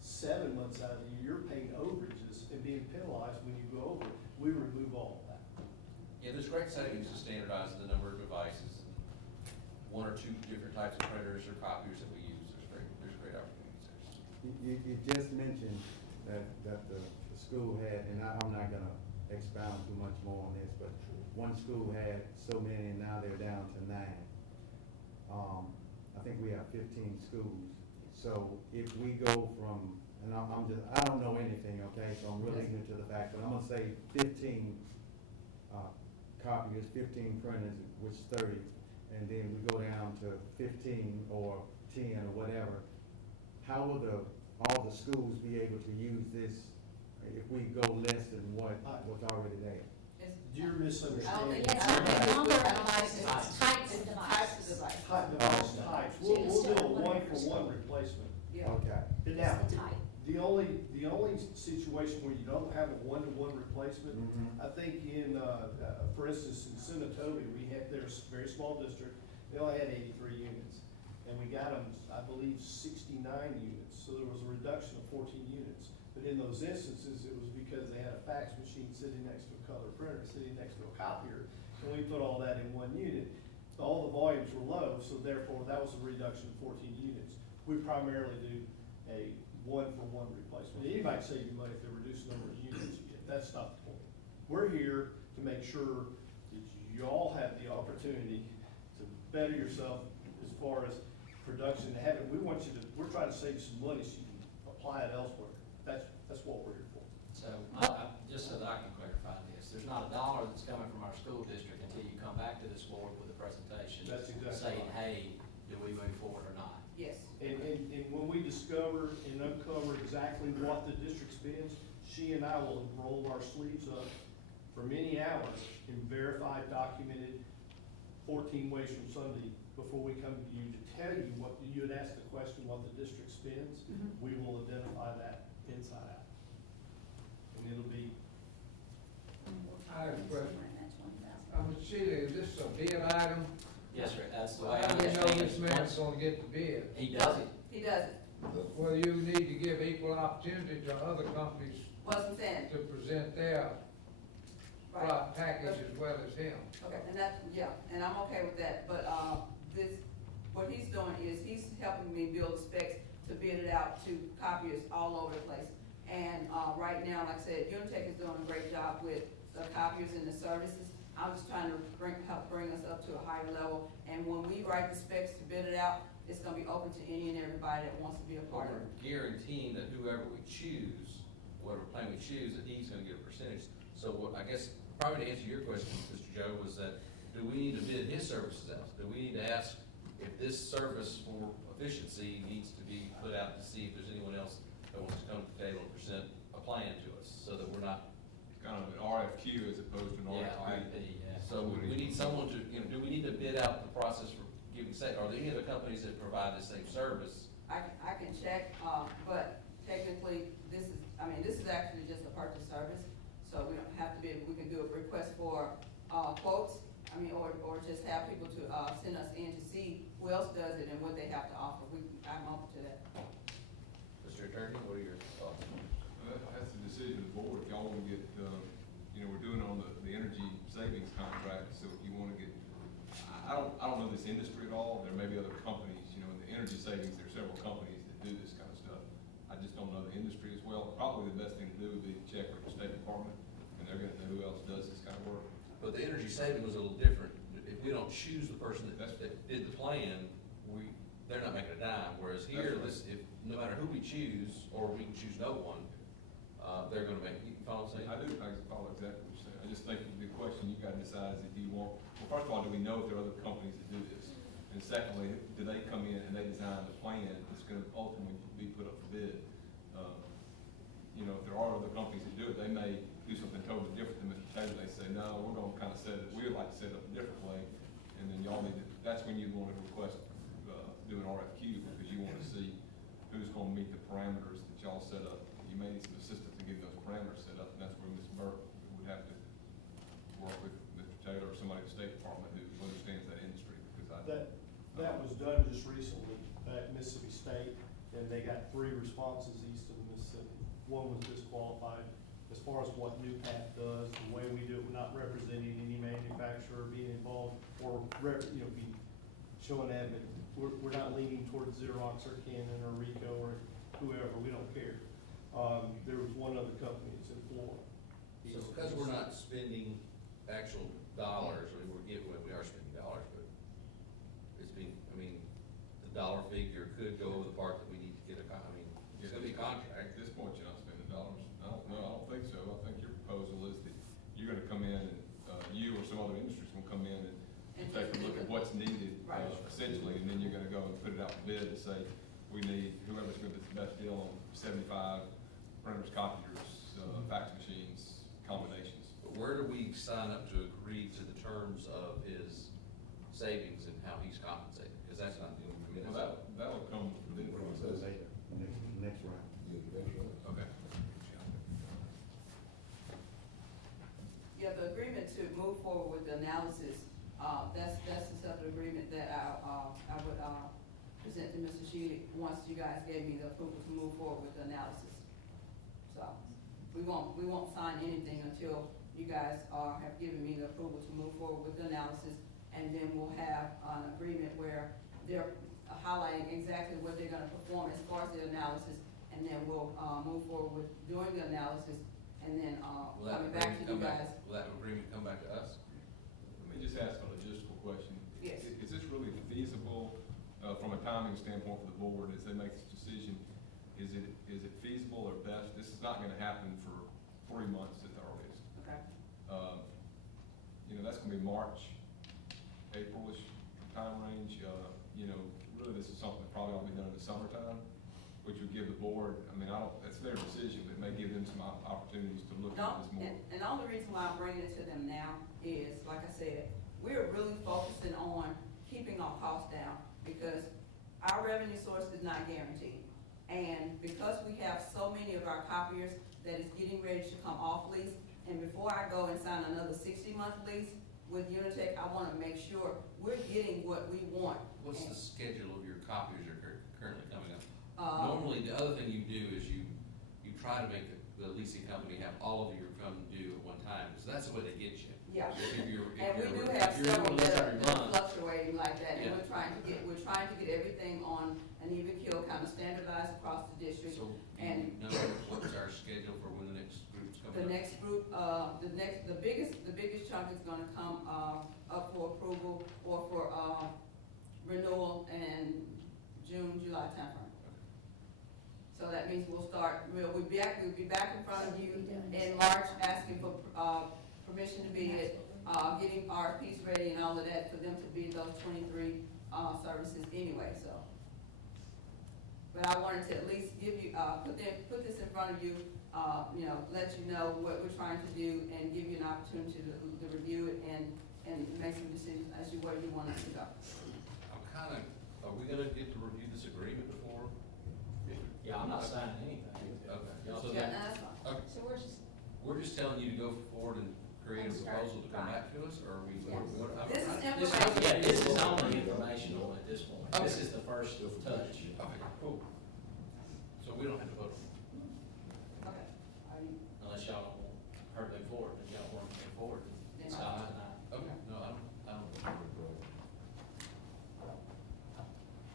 7 months out of the year, you're paying overages and being penalized when you go over. We remove all of that. Yeah, there's great savings to standardizing the number of devices. one or two different types of printers or copiers that we use. There's great opportunities there. You just mentioned that the school had, and I'm not gonna expound too much more on this, but one school had so many, and now they're down to 9. I think we have 15 schools. So if we go from, and I don't know anything, okay, so I'm really ignorant to the fact, but I'm gonna say 15 copiers, 15 printers, which is 30, and then we go down to 15 or 10 or whatever. How will all the schools be able to use this if we go less than what's already there? You're I don't misunderstanding. think It's I don't not think number it's- of devices, it's types of It's devices. types of devices. Type device types, we'll do a one-for-one replacement. Yeah. Okay. And now, It's the type. the only situation where you don't have a one-to-one replacement, Mhm. I think for instance, in Senatobia, we had their very small district, they only had 83 units. And we got them, I believe, 69 units, so there was a reduction of 14 units. But in those instances, it was because they had a fax machine sitting next to a color printer, sitting next to a copier, and we put all that in one unit. All the volumes were low, so therefore, that was a reduction of 14 units. We primarily do a one-for-one replacement. It might save you money if they reduce the number of units you get, that's not the point. We're here to make sure that you all have the opportunity to better yourself as far as production and having, we're trying to save you some money so you can apply it elsewhere. That's what we're here for. So, just so that I can clarify this, there's not a dollar that's coming from our school district until you come back to this board with a presentation. That's exactly saying, right. hey, do we move forward or not? Yes. And when we discover and uncover exactly what the district spends, she and I will roll our sleeves up for many hours and verify, documented 14 ways from Sunday before we come to you to tell you what, you had asked the question what the district spends, we will identify that inside out. And it'll be, I have a question. That's 1,000. Mr. Shealy, is this a bid item? Yes, sir, that's the way I How do we know understand it. this man's Once- gonna get the bid? He does it. He does it. Well, you need to give equal opportunity to other companies What's I'm saying? to present their Right. package as well as him. Okay, and that's, yeah, and I'm okay with that, but, what he's doing is he's helping me build specs to bid it out to copiers all over the place. And, right now, like I said, Unitech is doing a great job with the copiers and the services. I'm just trying to help bring us up to a higher level, and when we write the specs to bid it out, it's gonna be open to any and everybody that wants to be a part of it. We're guaranteeing that whoever we choose, whatever plan we choose, that he's gonna get a percentage. So what, I guess, probably to answer your question, Mr. Joe, was that, do we need to bid his services out? Do we need to ask if this service for efficiency needs to be put out to see if there's anyone else that wants to come to the table and present a plan to us, so that we're not. Kind of an RFQ as opposed to an Yeah, RFP. yeah. So we need someone to, do we need to bid out the process for giving, say, are there any other companies that provide the same service? I can check, but technically, this is actually just a purchase service, so we don't have to we can do a request for, quotes, or just have people to, send us in to see who else does it and what they have to offer. I'm open to that. Mr. Attorney, what are your thoughts? That's the decision of the board. If y'all want to get, we're doing it on the energy savings contract, so if you want to get, I don't know this industry at all. There may be other companies, in the energy savings, there are several companies that do this kind of stuff. I just don't know the industry as well. Probably the best thing to do would be to check with the State Department, and they're gonna know who else does this kind of work. But the energy saving was a little different. If we don't choose the person that did the plan, they're not making a dime. Whereas here, That's if no matter who we choose, or we can choose no one, they're gonna make, you follow what I'm saying? I do, I follow exactly what you're saying. I just think the question you gotta decide is if you want, well, first of all, do we know if there are other companies that do this? And secondly, do they come in and they design the plan that's gonna ultimately be put up for bid? If there are other companies that do it, they may do something totally different than Mr. Taylor. They say, no, we're gonna kind of set it, we'd like to set it up a different way. And then y'all need to, that's when you want to request, do an RFQ, because you want to see who's gonna meet the parameters that y'all set up. You may need some assistance in getting those parameters set up, and that's where Ms. Burke would have to work with Mr. Taylor or somebody at the State Department who understands that industry, because that was done just recently at Mississippi State, and they got 3 responses east of the Mississippi. One was disqualified. As far as what New Path does, the way we do it, we're not representing any manufacturer being involved or, be showing that, but we're not leaning towards Xerox or Canon or Ricoh or whoever, we don't care. There was one other company that's in Florida. So because we're not spending actual dollars, I mean, we are spending dollars, but it's being, I mean, the dollar figure could go over the part that we need to get a it's gonna be a contract. At this point, you're not spending dollars. I don't think so. I think your proposal is that you're gonna come in and, you or some other industry's gonna come in and take a look at what's needed, Right. Essentially, and then you're gonna go and put it out to bid and say, we need whoever's gonna get the best deal on 75 printers, copiers, fax machines, combinations. But where do we sign up to agree to the terms of his savings and how he's compensated? Because that's not the only. Well, that'll come within the process. Later, next round. Okay. Yeah, the agreement to move forward with the analysis, that's the separate agreement that I would, present to Mr. Sheedy once you guys gave me the approval to move forward with the analysis. So, we won't sign anything until you guys, have given me the approval to move forward with the analysis, and then we'll have an agreement where they're highlighting exactly what they're gonna perform as far as the analysis, and then we'll, move forward with doing the analysis, and then, Will that coming back to agreement you come back, guys. will that agreement come back to us? Let me just ask a logistical question. Yes. Is this really feasible, from a timing standpoint for the board, as they make this decision? Is it feasible or best? This is not gonna happen for 3 months at the earliest. Okay. That's gonna be March, April-ish time range. Really this is something that probably ought to be done in the summertime, which would give the board, that's their decision, but it may give them some opportunities to look No, at this more. and the only reason why I'm bringing it to them now is, like I said, we're really focusing on keeping our costs down, because our revenue source is not guaranteed. And because we have so many of our copiers that is getting ready to come off lease, and before I go and sign another 60-month lease with Unitech, I wanna make sure we're getting what we want. What's the schedule of your copies that are currently coming up? Um, Normally, the other thing you do is you try to make the leasing company have all of your come due at one time, because that's the way they get you. Yeah. If you're, And we do if have you're able several to lease that every are month, fluctuating like that, and Yeah. we're trying to get everything on an even keel, kind of standardized across the district. so do And you know what's our schedule for when the next group's coming the up? next group, the biggest chunk is gonna come, up for approval or for, renewal in June, July timeframe. So that means we'll be back in front of you in March, asking for, permission to bid, getting RFPs ready and all of that for them to bid those 23, services anyway, so. But I wanted to at least give you, put this in front of you, let you know what we're trying to do and give you an opportunity to review it and make some decisions as to where you want us to go. Are we gonna get to review this agreement before? Yeah, I'm not signing anything. Okay. Y'all So Yeah, then- that's fine. Okay. So we're just, We're just telling you to go forward and create a That's proposal to come right. back to us, or are we? Yes. This is Yeah, information. this is only informational at this point. Okay. This is the first touch. Okay, cool. So we don't have to vote. Okay. Are you, Unless y'all don't want her to move forward, if y'all want to move forward, Then it's I'll- not tonight. Okay, no, I don't.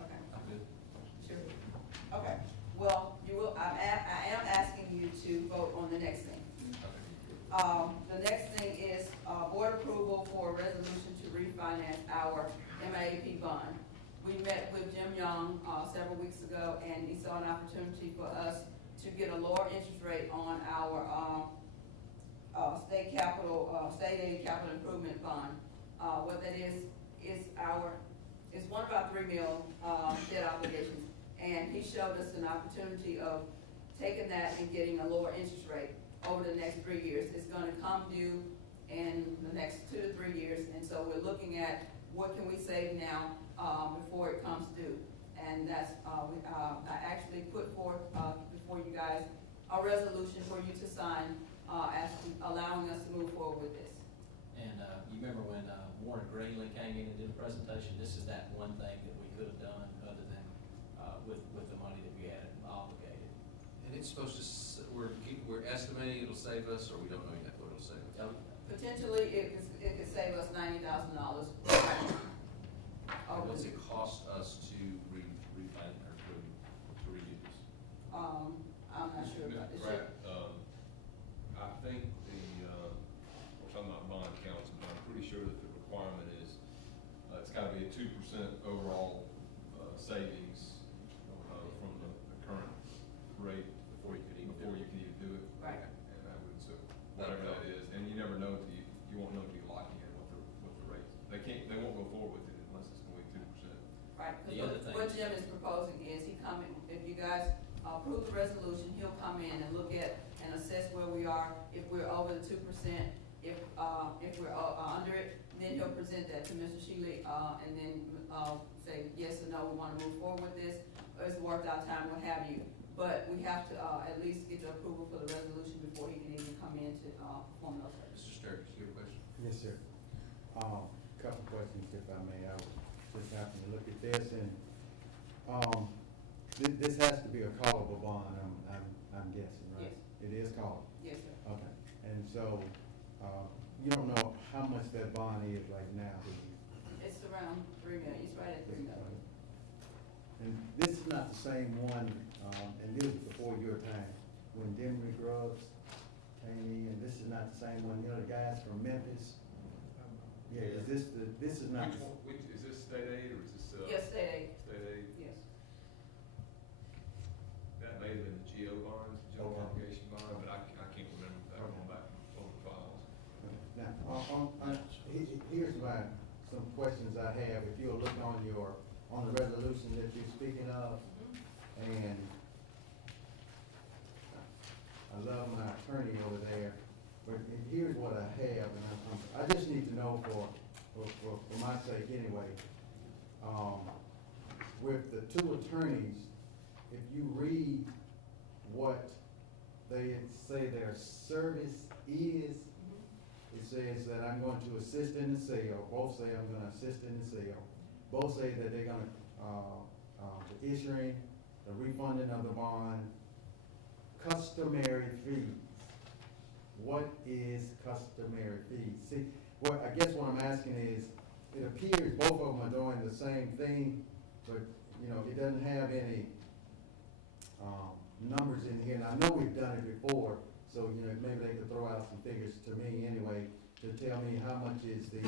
okay. I'm good. Sure. Okay, well, I am asking you to vote on the next thing. Okay. The next thing is, board approval for a resolution to refinance our MAP bond. We met with Jim Young, several weeks ago, and he saw an opportunity for us to get a lower interest rate on our, state aid capital improvement bond. What that is one of our 3 mil, debt obligations. And he showed us an opportunity of taking that and getting a lower interest rate over the next 3 years. It's gonna come due in the next 2 to 3 years, and so we're looking at what can we save now, before it comes due. And that's, I actually put forth, before you guys, a resolution for you to sign, allowing us to move forward with this. And, you remember when, Warren Greenlee came in and did a presentation? This is that one thing that we could have done other than, with the money that we had obligated. And it's supposed to, we're estimating it'll save us, or we don't know yet what it'll save us? Potentially, it could save us $90,000. And what's it cost us to refund or to redo this? I'm not sure about this. Mr. Pratt, I think we're talking about bond council, but I'm pretty sure that the requirement is, it's gotta be a 2% overall, savings, from the current rate before you can even do it. Right. And I would, so, whatever that is, and you never know till you won't know till you lock in what the rates. They won't go forward with it unless it's gonna be 2%. Right, The other because thing- what Jim is proposing is he coming, if you guys approve the resolution, he'll come in and look at and assess where we are, if we're over the 2%, if we're under it, then he'll present that to Mr. Shealy, and then, say yes or no, we wanna move forward with this, or it's worth our time, what have you. But we have to, at least get the approval for the resolution before he can even come in to, perform those services. Mr. Sturgis, you have a question? Yes, sir. Couple questions, if I may. I was just happening to look at this, and, this has to be a callable bond, I'm guessing, right? Yes. It is callable? Yes, sir. Okay, and so, you don't know how much that bond is right now, do you? It's around 3 million, it's right at 3 million. And this is not the same one, and this was before your time, when Demery Grubbs came in, this is not the same one, you know, the guys from Memphis? Yeah, this is not. Which, is this state aid or is this, Yes, state aid, state aid? yes. That may have been the GO bonds, general Okay. obligation bond, but I can't remember that Okay. going back on the files. Now, here's some questions I have, if you'll look on the resolution that you're speaking of, and I love my attorney over there, but here's what I have, and I just need to know for my sake anyway. With the two attorneys, if you read what they say their service is, it says that I'm going to assist in the sale, both say I'm gonna assist in the sale, both say that they're gonna, the issuing, the refunding of the bond, customary fees. What is customary fees? See, I guess what I'm asking is, it appears both of them are doing the same thing, but, you know, it doesn't have any, numbers in here, and I know we've done it before, so, you know, maybe they could throw out some figures to me anyway, to tell me how much is the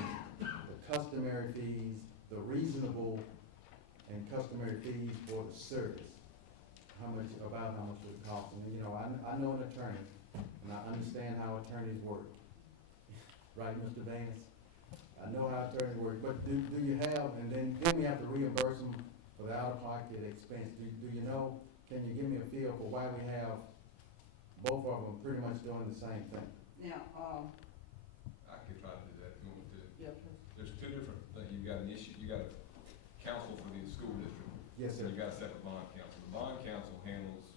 customary fees, the reasonable and customary fees for the service. About how much it would cost, and, you know, I know an attorney, and I understand how attorneys work. Right, Mr. Vance? I know how attorneys work, but do you have, and then we have to reimburse them for the out-of-pocket expense. Do you know, can you give me a feel for why we have both of them pretty much doing the same thing? Now, I could try to do that if you want me to. yeah, please. There's two different things, you've got an issue, you got a counsel for the school district. Yes, sir. And you got a separate bond counsel. The bond counsel handles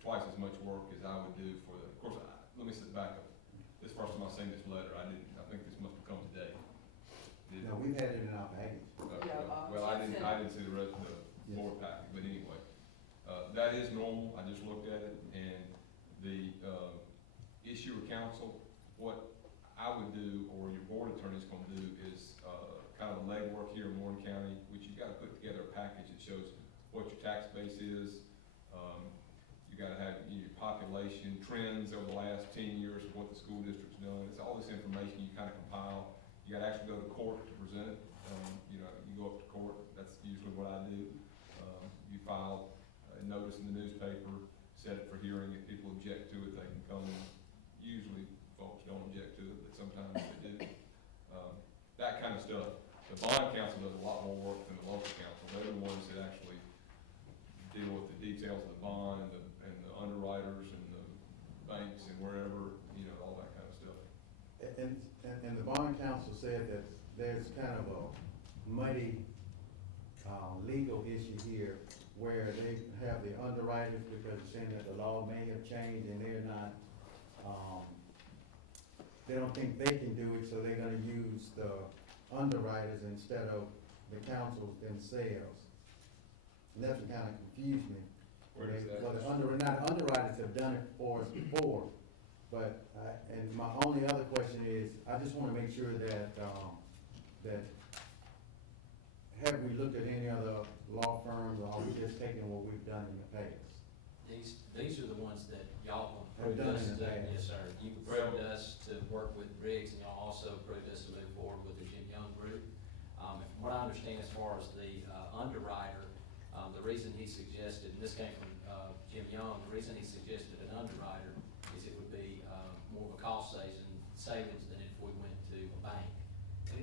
twice as much work as I would do for the, of course, let me sit back up. This first time I seen this letter, I think this must have come today. No, we've had it in our package. Yeah, Well, I Jim didn't sent it. see the board packet, but anyway, that is normal, I just looked at it, and the, issuer counsel, what I would do, or your board attorney's gonna do, is, kind of the legwork here in Warren County, which you've gotta put together a package that shows what your tax base is. You gotta have your population trends over the last 10 years of what the school district's done. It's all this information you kind of compile. You gotta actually go to court to present it. You know, you go up to court, that's usually what I do. You file a notice in the newspaper, set it for hearing. If people object to it, they can come in. Usually folks don't object to it, but sometimes they do. That kind of stuff. The bond counsel does a lot more work than the local counsel. They're the ones that actually deal with the details of the bond and the underwriters and the banks and wherever, you know, all that kind of stuff. And the bond counsel said that there's kind of a muddy, legal issue here where they have the underwriters because they're saying that the law may have changed and they're not, they don't think they can do it, so they're gonna use the underwriters instead of the councils themselves. And that's what kinda confused me. Where is that? Well, the underwriters have done it for us before, but, and my only other question is, I just wanna make sure that, that have we looked at any other law firms, or are we just taking what we've done in the past? These are the ones that y'all Have approved done us in the to, past. yes, sir. You approved us to work with Riggs, and y'all also approved us to move forward with the Jim Young group. From what I understand as far as the underwriter, the reason he suggested, and this came from Jim Young, the reason he suggested an underwriter is it would be more of a cost savings than if we went to a bank to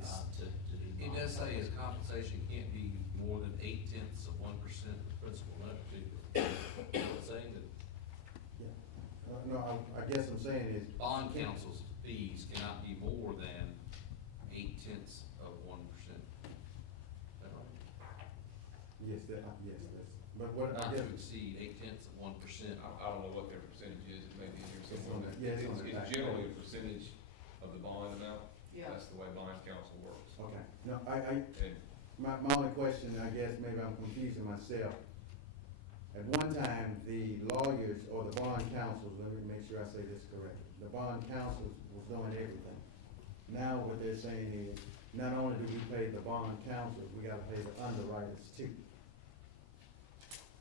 do the It bond. does say his compensation can't be more than 0.8% of the principal note due. You know what I'm saying? That Yeah. No, I guess I'm saying is. bond counsel's fees cannot be more than 0.8%. Is that right? Yes, yes, but what, I Not to guess, exceed 0.8%. I don't know what their percentage is, it may be in here It's somewhere. on the- yeah, it's on the back. It's generally a percentage of the bond amount. Yeah. That's the way bond counsel works. okay, no, And my only question, I guess, maybe I'm confusing myself. At one time, the lawyers or the bond counsels, let me make sure I say this correctly, the bond counsels was doing everything. Now what they're saying is, not only do we pay the bond counsels, we gotta pay the underwriters too.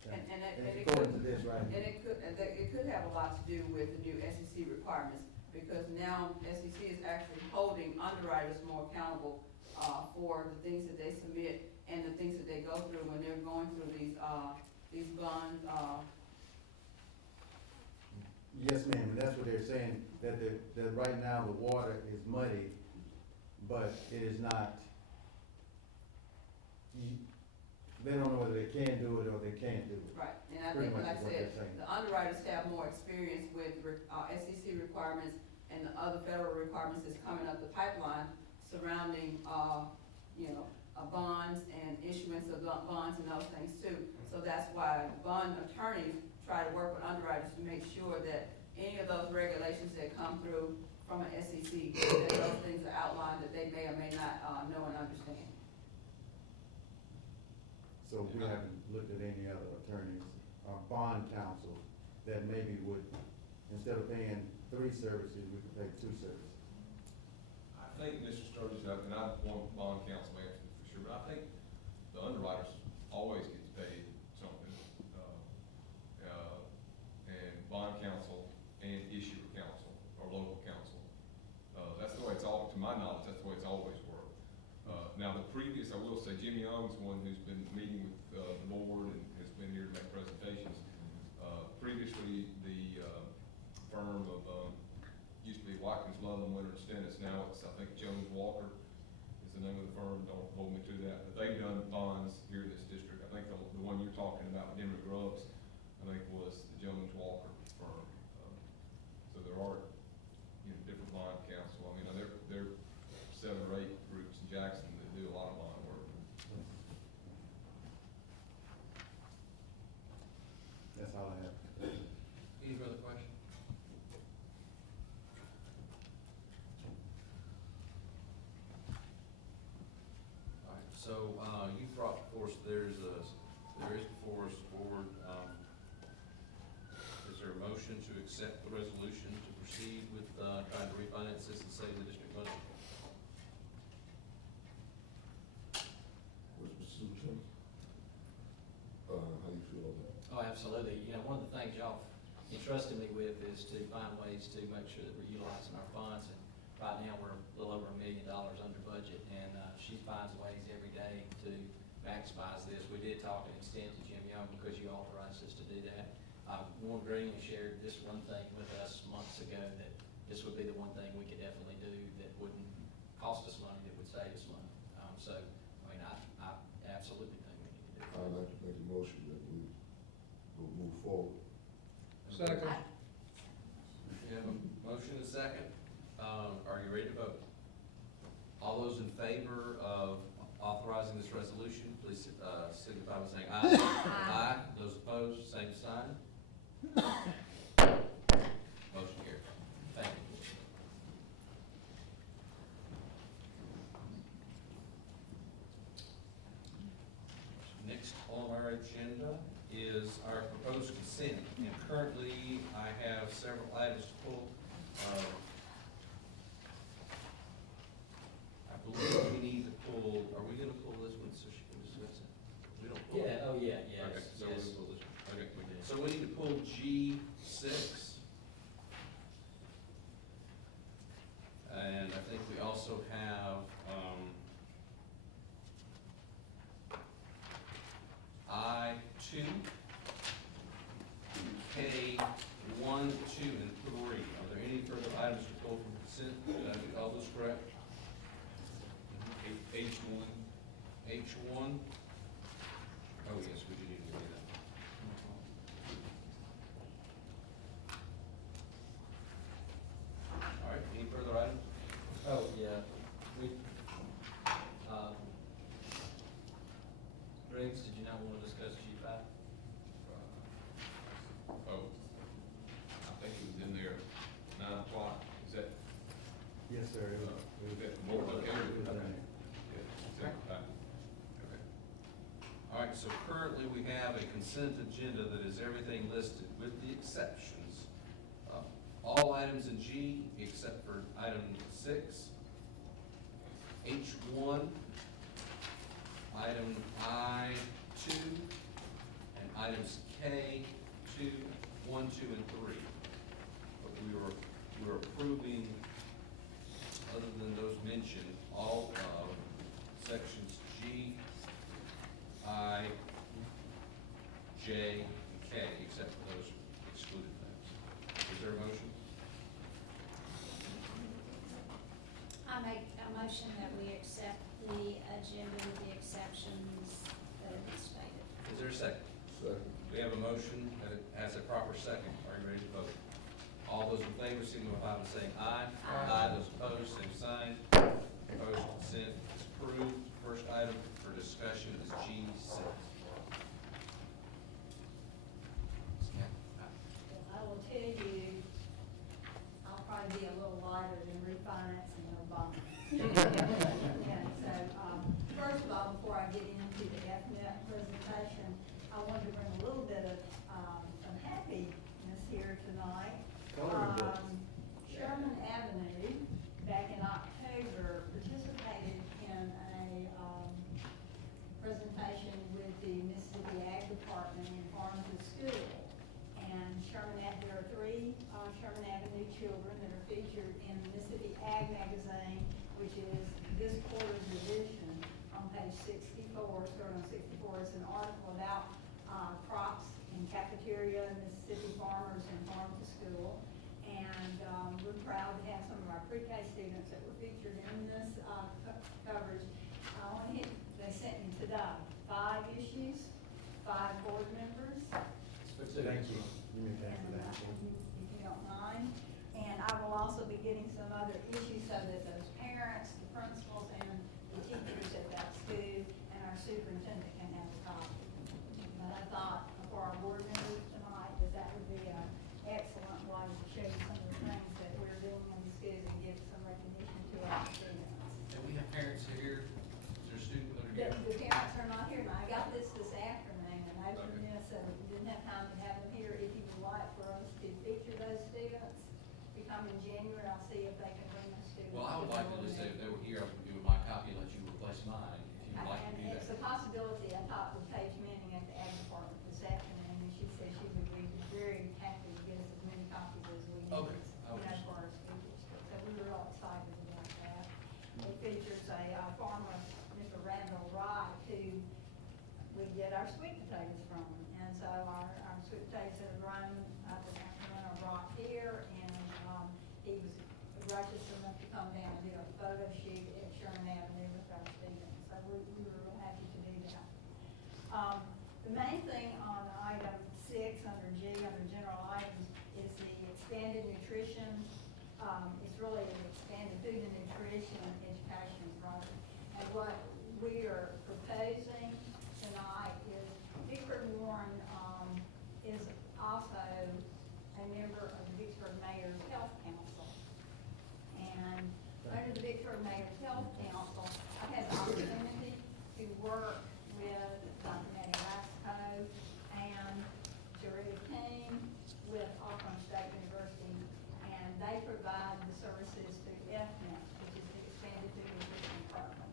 And That's it according to could, this right and here. it could have a lot to do with the new SEC requirements, because now SEC is actually holding underwriters more accountable, for the things that they submit and the things that they go through when they're going through these bonds, Yes, ma'am, and that's what they're saying, that right now the water is muddy, but it is not, they don't know whether they can do it or they can't do it. right, and I Pretty think, much like I is what said, they're saying. the underwriters have more experience with, SEC requirements and the other federal requirements that's coming up the pipeline surrounding, bonds and issuance of bonds and those things too. So that's why bond attorneys try to work with underwriters to make sure that any of those regulations that come through from an SEC, that those things are outlined that they may or may not, know and understand. So we haven't looked at any other attorneys or bond counsels that maybe would, instead of paying 3 services, we could pay 2 services. I think Mr. Sturgis, and I want bond counsel answer for sure, but I think the underwriters always gets paid something. And bond counsel and issuer counsel or local counsel. That's the way it's all, to my knowledge, that's the way it's always worked. Now the previous, I will say, Jim Young's one who's been meeting with, the board and has been here to make presentations. Previously, the, firm of, used to be Watkins, Love, and Winter and Stennis, now it's, I think, Jones Walker is the name of the firm, don't hold me to that, but they've done bonds here in this district. I think the one you're talking about, Henry Grubbs, I think was the Jones Walker firm. So there are, different bond counsel, I mean, there are 7 or 8 groups in Jackson that do a lot of bond work. That's all I have. Any further questions? All right, so, you brought, of course, there is before us the board, is there a motion to accept the resolution to proceed with, trying to refinance this and save the district budget? Mr. Susan, how you feel on that? Oh, absolutely. One of the things y'all entrusted me with is to find ways to make sure that we're utilizing our funds. And right now, we're a little over $1 million under budget, and she finds ways every day to maximize this. We did talk and extend to Jim Young because you authorized us to do that. Warren Green shared this one thing with us months ago, that this would be the one thing we could definitely do that wouldn't cost us money, that would save us money. I absolutely think we need to do that. I'd like to make a motion that we will move forward. Second. We have a motion and a second. Are you ready to vote? All those in favor of authorizing this resolution, please signify by saying aye. Aye. Those opposed, same sign. Motion carries. Thank you. Next on our agenda is our proposed consent, and currently I have several items to pull. I believe we need to pull, are we gonna pull this one so she can just consent, did I get all those correct? H1, H1. Oh, yes, we do need to do that. All right, any further items? Oh, yeah, we, Griggs, did you not want to discuss G5? oh, I think it was in there, 9 o'clock, is that, Yes, sir. It was is that more okay? in there. Yeah, okay. All right, so currently we have a consent agenda that is everything listed with the exceptions. All items in G except for item 6, H1, item I2, and items K2, 1, 2, and 3. But we were approving, other than those mentioned, all of sections G, I, J, and K, except for those excluded things. Is there a motion? I make a motion that we accept the agenda with the exceptions that have been stated. Is there a second? Second. We have a motion that has a proper second. Are you ready to vote? All those in favor signify by saying aye. Aye. Those opposed, same sign. Opposed, consent is approved. First item for discussion is G6. I will tell you, I'll probably be a little lighter than refinancing no bonds. Yeah, so, first of all, before I get into the FNET presentation, I wanted to bring a little bit of, some happiness here tonight. Coloring books. Sherman Avenue, back in October, participated in a, presentation with the Mississippi Ag Department in Farm to School. And there are 3 Sherman Avenue children that are featured in the Mississippi Ag Magazine, which is this quarter's edition on page 64, starting on 64. It's an article about crops in cafeteria, Mississippi farmers and Farm to School. And we're proud to have some of our pre-K students that were featured in this coverage. They sent me today 5 issues, 5 board members. Thank you. You may pass it And, down. if you don't mind. And I will also be getting some other issues so that those parents, the principals, and the teachers at that school and our superintendent can have a copy. But I thought for our board members tonight, that would be an excellent way to show you some of the things that we're doing in the schools and give some recognition to our students. And we have parents here. Is there students that are The, here? the parents are not here, and I got this afternoon, and I opened Okay. this, so we didn't have time to have them here. If you would like for us to feature those students, we come in January, I'll see if they can bring those students. Well, I would to like to the just say board if they were here, I would give them my copy and let you replace mine, if you would like to do And it's a that. possibility. I talked with Paige Manning at the Ag Department this afternoon, and she said she would be very happy to get us as many copies as we need. Okay. For our students. So we were all excited about that. It features a farmer, Mr. Randall Wright, who we get our sweet potatoes from. And so our sweet potatoes have grown up in Sacramento Rock here, and he was gracious enough to come down and do a photo shoot at Sherman Avenue with our students. So we were real happy to do that. The main thing on item 6 under G, under general items, is the expanded nutrition. It's really an expanded food and nutrition education program. And what we are proposing tonight is Vicksburg Warren is also a member of the Vicksburg Mayor's Health Council. And under the Vicksburg Mayor's Health Council, I've had the opportunity to work with Dr. Maddie Lasco and Jerry King with Auburn State University, and they provide the services through FNEP, which is the Expanded Food Nutrition Program.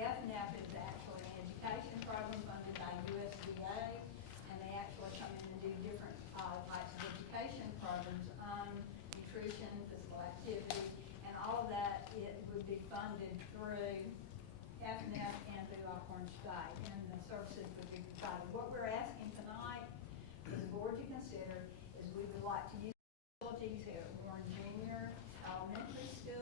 FNEP is actually an education program funded by USDA, and they actually come in and do different types of education programs on nutrition, physical activity, and all of that, it would be funded through FNEP and through Auburn State, and the services would be provided. What we're asking tonight for the board to consider is we would like to use facilities here at Warren Junior Elementary School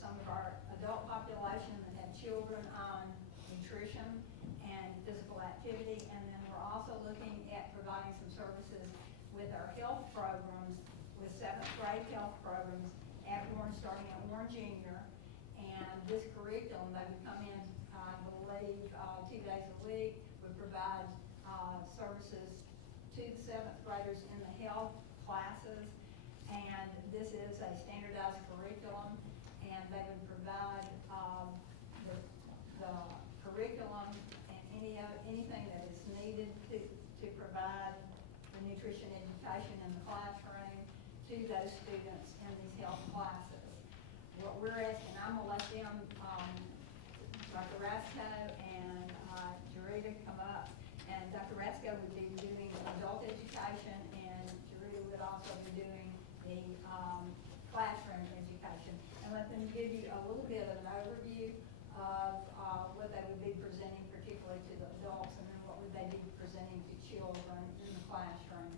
some of our adult population that have children on nutrition and physical activity. And then we're also looking at providing some services with our health programs, with 7th grade health programs at Warren, starting at Warren Junior. And this curriculum, they would come in, I believe, 2 days a week, would provide services to the 7th graders in the health classes. And this is a standardized curriculum, and they would provide the curriculum and anything that is needed to provide the nutrition education in the classroom to those students in these health classes. What we're asking, I'm gonna let them, Dr. Rasco and Jarita come up, and Dr. Rasco would be doing adult education, and Jarita would also be doing the classroom education, and let them give you a little bit of an overview of what they would be presenting, particularly to the adults, and then what would they be presenting to children in the classroom.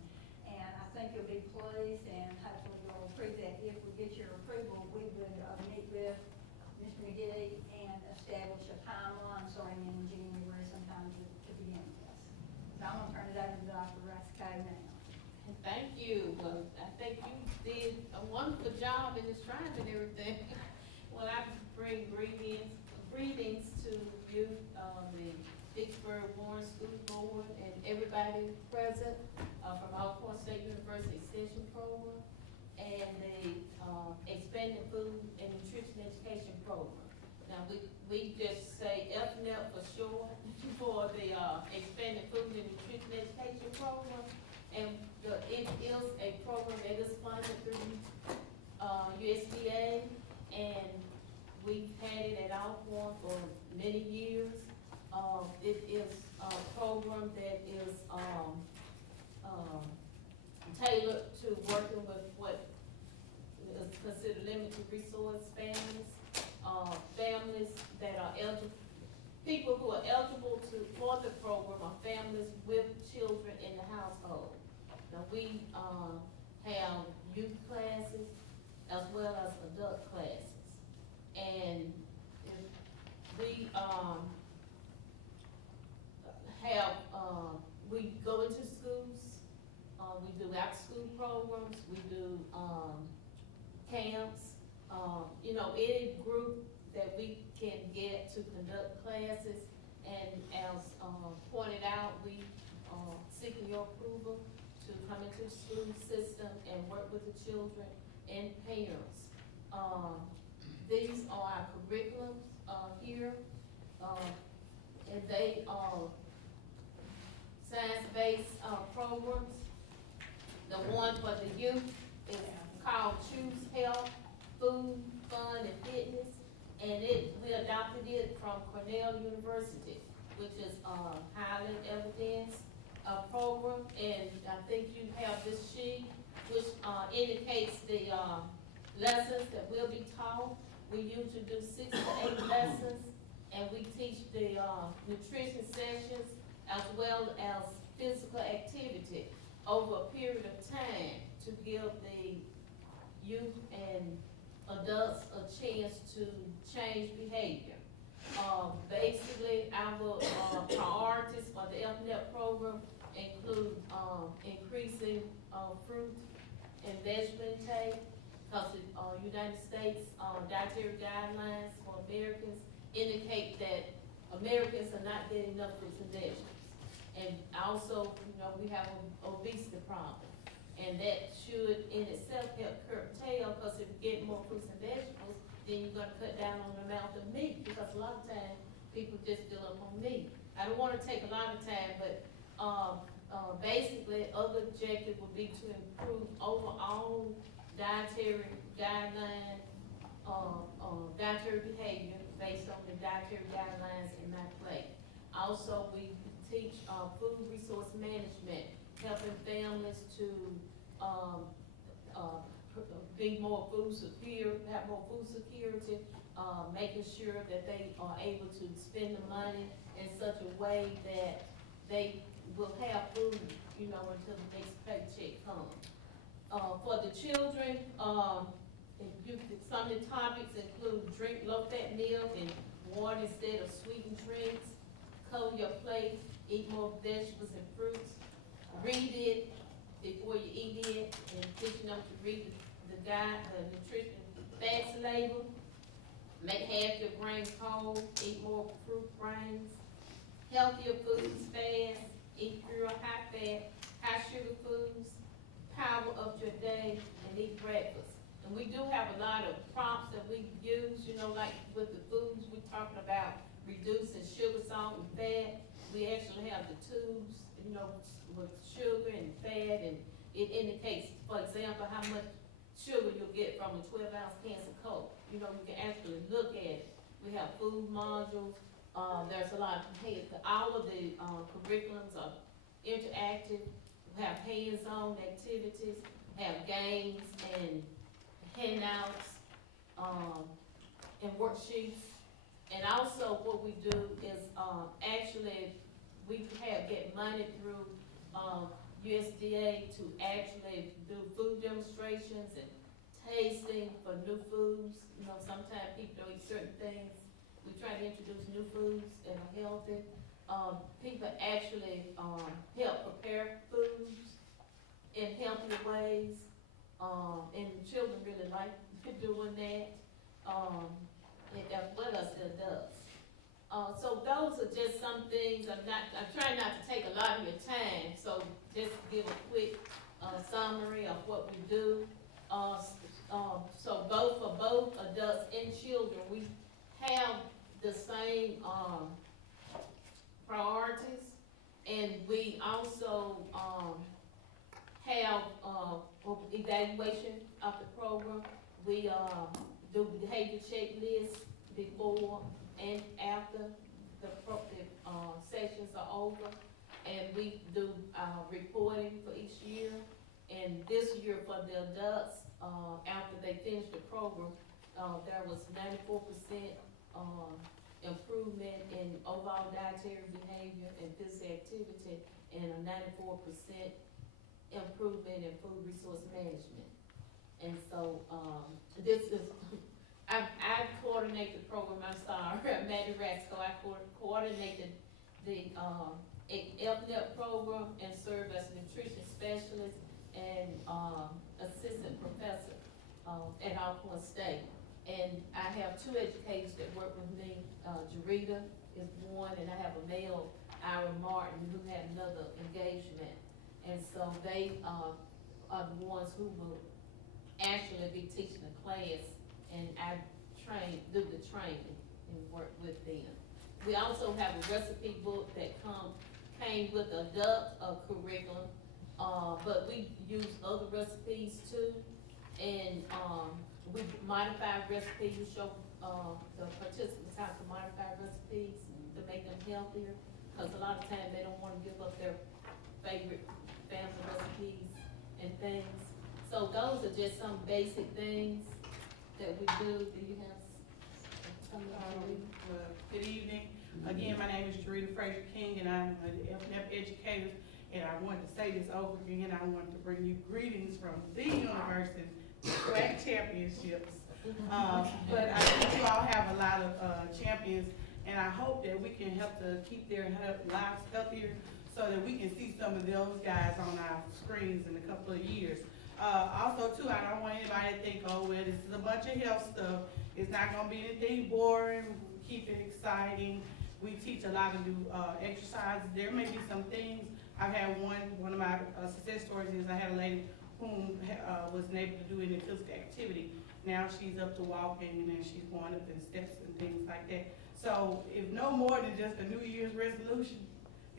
And I think you'll be pleased, and hopefully you'll approve that. If we get your approval, we would meet with Mr. McGee and establish a timeline starting in January sometime to begin with this. So I'm gonna turn it over to Dr. Rasco now. Thank you. Well, I think you did a wonderful job in describing everything. Well, I bring greetings to you, the Vicksburg Warren School Board, and everybody present from Alcorn State University Extension Program and the Expanded Food and Nutrition Education Program. Now, we just say FNEP for short for the Expanded Food and Nutrition Education Program. And it is a program that is funded through USDA, and we've had it at Alcorn for many years. It is a program that is tailored to working with what is considered limited resource families, families that are eligible. People who are eligible for the program are families with children in the household. Now, we have youth classes as well as adult classes. And we we go into schools, we do after-school programs, we do camps, any group that we can get to conduct classes. And as pointed out, we seeking your approval to come into the school system and work with the children and parents. These are our curriculums here, and they are science-based programs. The one for the youth is called Choose Health, Food, Fun, and Fitness, and we adopted it from Cornell University, which is highly evidence program. And I think you have this sheet which indicates the lessons that will be taught. We usually do 6 to 8 lessons, and we teach the nutrition sessions as well as physical activity over a period of time to give the youth and adults a chance to change behavior. Basically, our priorities for the FNEP program include increasing fruit and vegetable intake, because the United States dietary guidelines for Americans indicate that Americans are not getting enough fruits and vegetables. And also, we have an obesity problem. And that should in itself help curtail, because if you get more fruits and vegetables, then you're gonna cut down on the amount of meat, because a lot of times people just fill up on meat. I don't wanna take a lot of time, but basically, other objective would be to improve overall dietary guideline, dietary behavior based on the dietary guidelines in my plate. Also, we teach food resource management, helping families to be more food secure, have more food security, making sure that they are able to spend the money in such a way that they will have food, until the next paycheck comes. For the children, Some of the topics include drink low-fat milk and water instead of sweetened drinks, cover your plate, eat more vegetables and fruits, read it before you eat it, and teaching them to read the guide, the nutrition facts label, make half your grains whole, eat more fruit grains, healthier foods fast, eat fewer high-fat, high-sugar foods, power up your day, and eat breakfast. And we do have a lot of prompts that we use, you know, like with the foods, we're talking about reducing sugar, salt, and fat. We actually have the tubes, you know, with sugar and fat, and it indicates, for example, how much sugar you'll get from a 12-ounce can of Coke. You know, you can actually look at it. We have food modules. There's a lot of, all of the curriculums are interactive. We have hands-on activities, have games and handouts, and worksheets. And also what we do is, actually, we get money through, USDA to actually do food demonstrations and tasting for new foods. You know, sometimes people don't eat certain things. We try to introduce new foods that are healthy. People actually, help prepare foods in healthier ways. And children really like doing that, as well as the adults. So those are just some things. I'm trying not to take a lot of your time, so just give a quick summary of what we do. So for both adults and children, we have the same priorities, and we also have evaluation of the program. We do behavior checklists before and after the sessions are over, and we do reporting for each year. And this year for the adults, after they finish the program, there was 94% improvement in overall dietary behavior and physical activity, and a 94% improvement in food resource management. And so, this is, I coordinate the program, I'm sorry, Maddie Rasco, I coordinated the, FNEP program and served as a nutrition specialist and, assistant professor, at Alcorn State. And I have two educators that work with me. Jarita is one, and I have a male, Ira Martin, who had another engagement. And so they are the ones who will actually be teaching the class, and I do the training and work with them. We also have a recipe book that came with the adult curriculum, but we use other recipes too, and we modify recipes. We show the participants how to modify recipes to make them healthier, because a lot of times they don't want to give up their favorite family recipes and things. So those are just some basic things that we do. Do you have something? Good evening. Again, my name is Jarita Frazier King, and I'm an FNEP educator. And I wanted to say this over again. I wanted to bring you greetings from the university, track championships. But I think you all have a lot of champions, and I hope that we can help to keep their lives healthier, so that we can see some of those guys on our screens in a couple of years. Also too, I don't want anybody to think, oh, well, this is a bunch of health stuff. It's not gonna be anything boring. We keep it exciting. We teach a lot of new exercises. There may be some things. I've had one of my success stories is I had a lady whom wasn't able to do any physical activity. Now she's up to walking, and she's going up in steps and things like that. So if no more than just a New Year's resolution,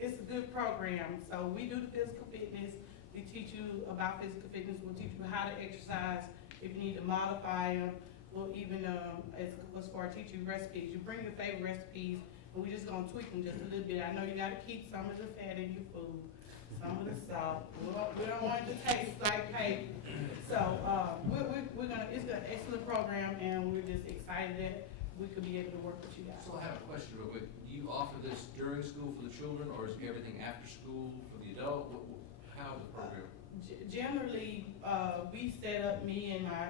it's a good program. So we do the physical fitness. We teach you about physical fitness. We'll teach you how to exercise. If you need to modify them, we'll even, as far as teaching recipes, you bring your favorite recipes, and we're just gonna tweak them just a little bit. I know you gotta keep some of the fat in your food, some of the salt. We don't want it to taste like paper. So, we're gonna, it's an excellent program, and we're just excited that we could be able to work with you guys. So I have a question real quick. Do you offer this during school for the children, or is everything after school for the adult? How is the program? Generally, we set up, me and my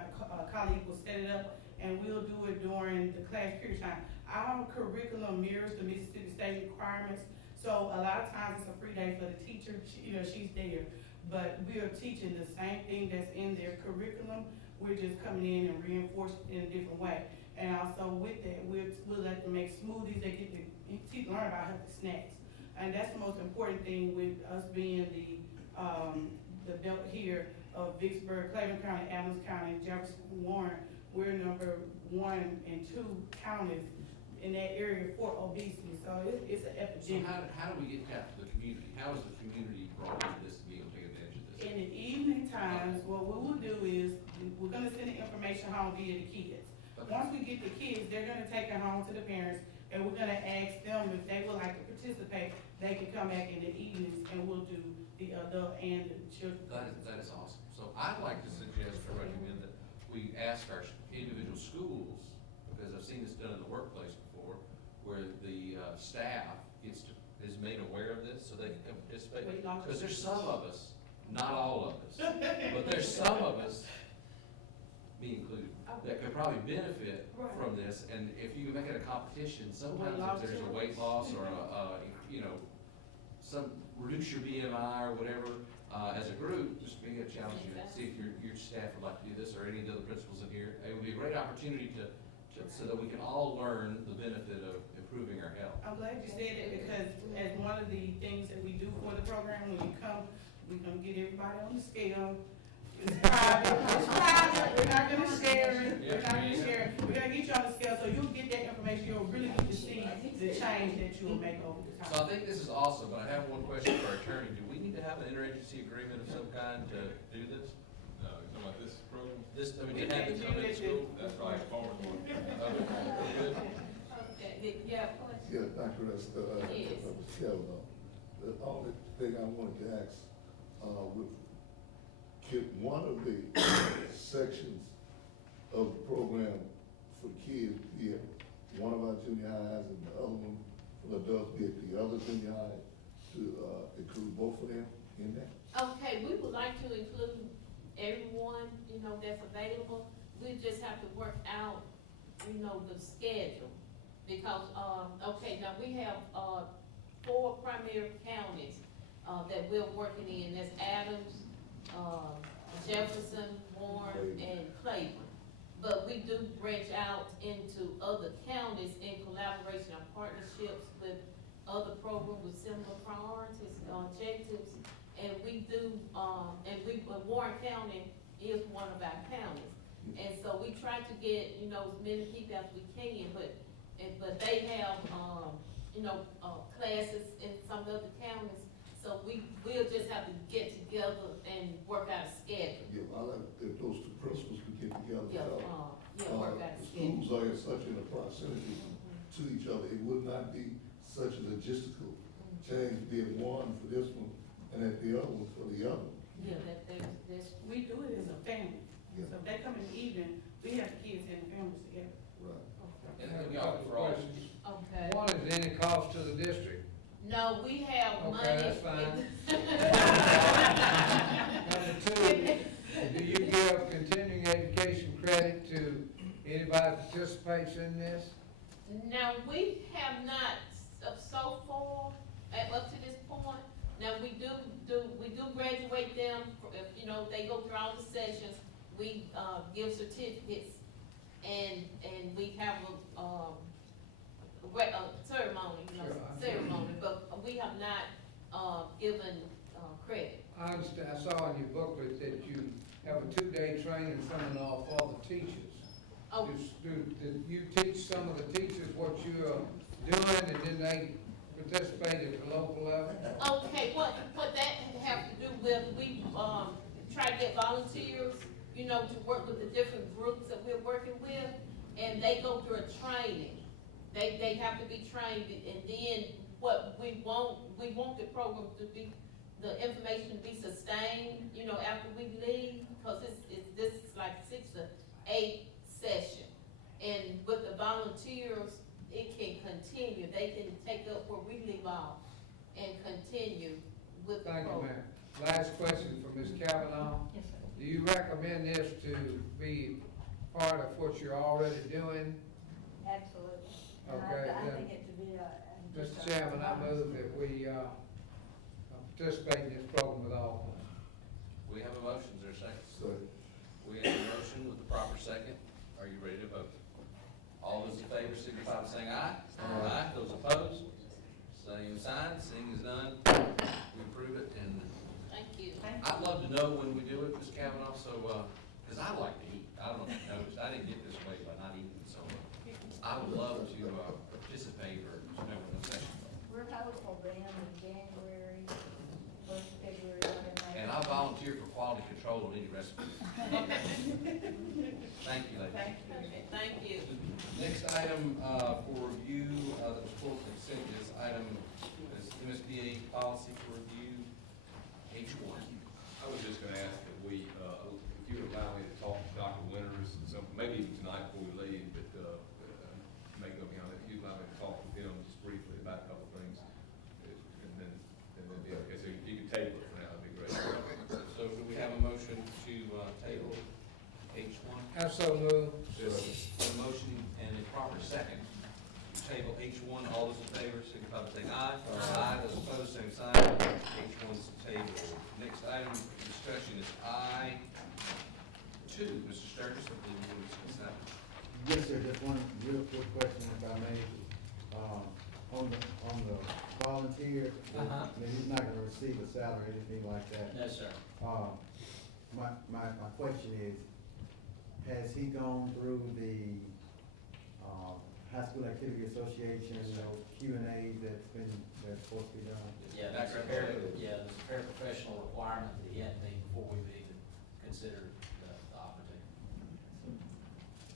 colleague will set it up, and we'll do it during the class period time. Our curriculum mirrors the Mississippi State requirements, so a lot of times it's a free day for the teacher, she's there. But we are teaching the same thing that's in their curriculum, we're just coming in and reinforcing it in a different way. And also with that, we'll let them make smoothies, they get to learn about healthy snacks. And that's the most important thing with us being the belt here of Vicksburg, Clayton County, Adams County, Jefferson, Warren. We're number 1 and 2 counties in that area for obesity, so it's an So epidemic. how do we get out to the community? How is the community brought into this to be able to take advantage of this? In the evening times, what we will do is, we're gonna send the information home via the kids. Once we get the kids, they're gonna take it home to the parents, and we're gonna ask them if they would like to participate, they can come back in the evenings, and we'll do the adult and the children. That is awesome. So I'd like to suggest or recommend that we ask our individual schools, because I've seen this done in the workplace before, where the staff is made aware of this so they can participate. Because there's some of us, not all of us, but there's some of us, me included, that could probably benefit from this. And if you make it a competition, sometimes if there's a weight loss or some reduce your BMI or whatever, as a group, just be a challenge, see if your staff would like to do this or any of the other principals in here. It would be a great opportunity so that we can all learn the benefit of improving our health. I'm glad you said it, because as one of the things that we do for the program, when we come, we're gonna get everybody on the scale. It's private, we're not gonna share it, we're gonna get you on the scale, so you'll get that information, you'll really get to see the change that you will make over the time. So I think this is awesome, but I have one question for our attorney. Do we need to have an interagency agreement of some kind to do this? No, you talking about this program? This, I mean, to have it come in school? That's right, forward one. Good. Okay, yeah, question? Yeah, Dr. Yes. Michelle, the only thing I wanted to ask, could one of the sections of the program for kids be at one of our junior highs and the other one for adults be at the other junior high to include both of them in that? Okay, we would like to include everyone, that's available. We just have to work out, the schedule. Because, okay, now we have, 4 primary counties, that we're working in. That's Adams, Jefferson, Warren, and Clayton. But we do branch out into other counties in collaboration and partnerships with other programs with similar priorities, objectives. And we do, Warren County is one of our counties. And so we try to get, as many people as we can, but they have, classes in some other counties. So we'll just have to get together and work out a schedule. Yeah, I like if those two principals could get together. Work out a The schedule. schools are in such in a proximity to each other, it would not be such a logistical change, be it one for this one and at the other one for the other. Yeah, that's. We do it as a family. Yeah. So if they come in the evening, we have the kids and the families together. Right. And I have a we all couple for all. questions. Okay. One, is there any cost to the district? No, we have money. Okay, that's fine. Number 2, do you give continuing education credit to anybody that participates in this? Now, we have not, so far, up to this point. Now, we do graduate them, if, they go through all the sessions, we, give certificates, and we have a ceremony, ceremony, but we have not, given, credit. I understand, I saw in your booklet that you have a 2-day training seminar for the teachers. Oh. Do you teach some of the teachers what you're doing, and then they participate at the local level? Okay, what that have to do with, we, try to get volunteers, to work with the different groups that we're working with, and they go through a training. They have to be trained, and then what we want the program to be, the information to be sustained, after we leave, because this is like 6 to 8 session. And with the volunteers, it can continue. They can take up where we leave off and continue with the Thank you, program. ma'am. Last question for Ms. Kavanaugh. Yes, sir. Do you recommend this to be part of what you're already doing? Absolutely. And Okay, I then, think it should be a. Mr. Chairman, I move that we, participate in this program with all. We have a motion, is there a second? Second. We have a motion with the proper second. Are you ready to vote? All those in favor signify by saying aye. Aye. Those opposed, same sign, seeing as none, we approve it, and Thank you. I'd love to know when we do it, Ms. Kavanaugh, so, cause I like to eat. I don't know if you noticed, I didn't get this way by not eating, so I would love to, participate or, in the session. We're hopeful then in January, first February, whatever. And I volunteer for quality control on any recipe. Thank you, ladies. Okay, thank you. Next item, for review, that was pulled from consent is item, is MSBA policy for review, H1. I was just gonna ask that we, if you would allow me to talk to Dr. Winters, maybe even tonight before we leave, but, may go beyond that, if you'd allow me to talk with him just briefly about a couple of things, and then be okay, so you can table it for now, that'd be great. So do we have a motion to, table H1? I so move. A motion and a proper second to table H1. All those in favor, signify by saying aye. Aye. Those opposed, same sign. H1's tabled. Next item for discussion is I2. Mr. Sturgis, I believe we will discuss that. Yes, sir, just one real quick question if I may. On the volunteer, Uh-huh. I mean, he's not gonna receive a salary or anything like that. No, sir. My question is, has he gone through the, High School Activity Association, Q&As that's supposed to be done? Yeah, that's a there's a paraprofessional requirement that he had to be before we would even consider the opportunity.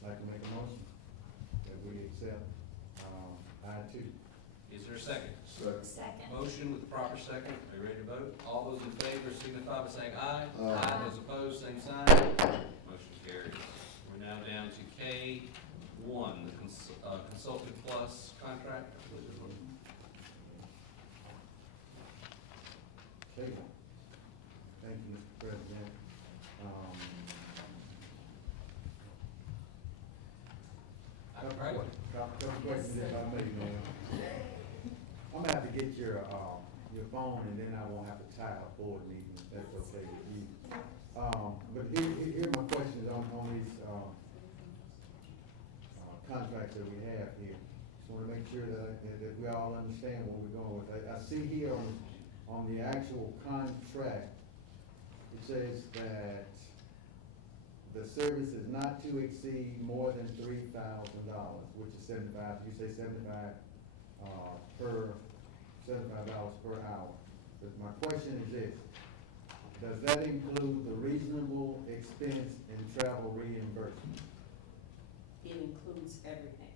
I'd like to make a motion that we accept, I2. Is there a second? Second. Motion with the proper second. Are you ready to vote? All those in favor signify by saying aye. Aye. Those opposed, same sign. Motion carries. We're now down to K1, the Consultant Plus contract. Table. Thank you, Mr. President. Couple questions if I may, ma'am. I'm gonna have to get your phone and then I won't have to tie a board meeting, if that's okay with you. But here my questions on these, contracts that we have here. Just wanna make sure that we all understand what we're going with. I see here on the actual contract, it says that the service is not to exceed more than $3,000, which is 75, you say 75, $75 per hour. But my question is this, does that include the reasonable expense and travel reimbursement? It includes everything.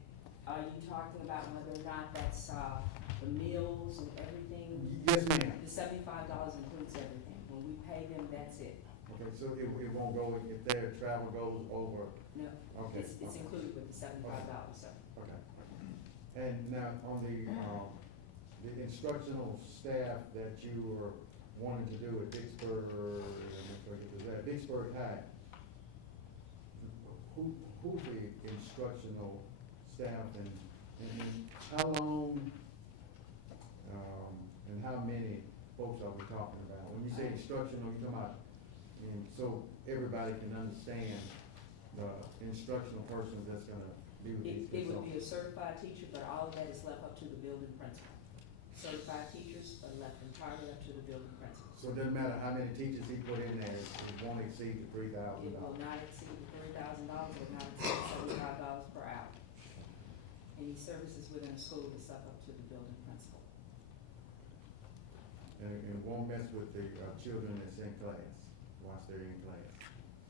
Are you talking about whether or not that's, the meals and everything? Yes, ma'am. The $75 includes everything. When we pay them, that's it. Okay, so it won't go, if their travel goes over, No, okay. it's included with the $75, sir. Okay. And now, on the instructional staff that you were wanting to do at Vicksburg High, who's the instructional staff and how long, and how many folks are we talking about? When you say instructional, you're talking about, and so everybody can understand the instructional persons that's gonna be with these It would consultants. be a certified teacher, but all of that is left up to the building principal. Certified teachers are left entirely up to the building principal. So it doesn't matter how many teachers he put in there, it won't exceed the $3,000. It will not exceed the $3,000, will not exceed $75 per hour. Any services within a school is left up to the building principal. And it won't mess with the children that's in class, whilst they're in class.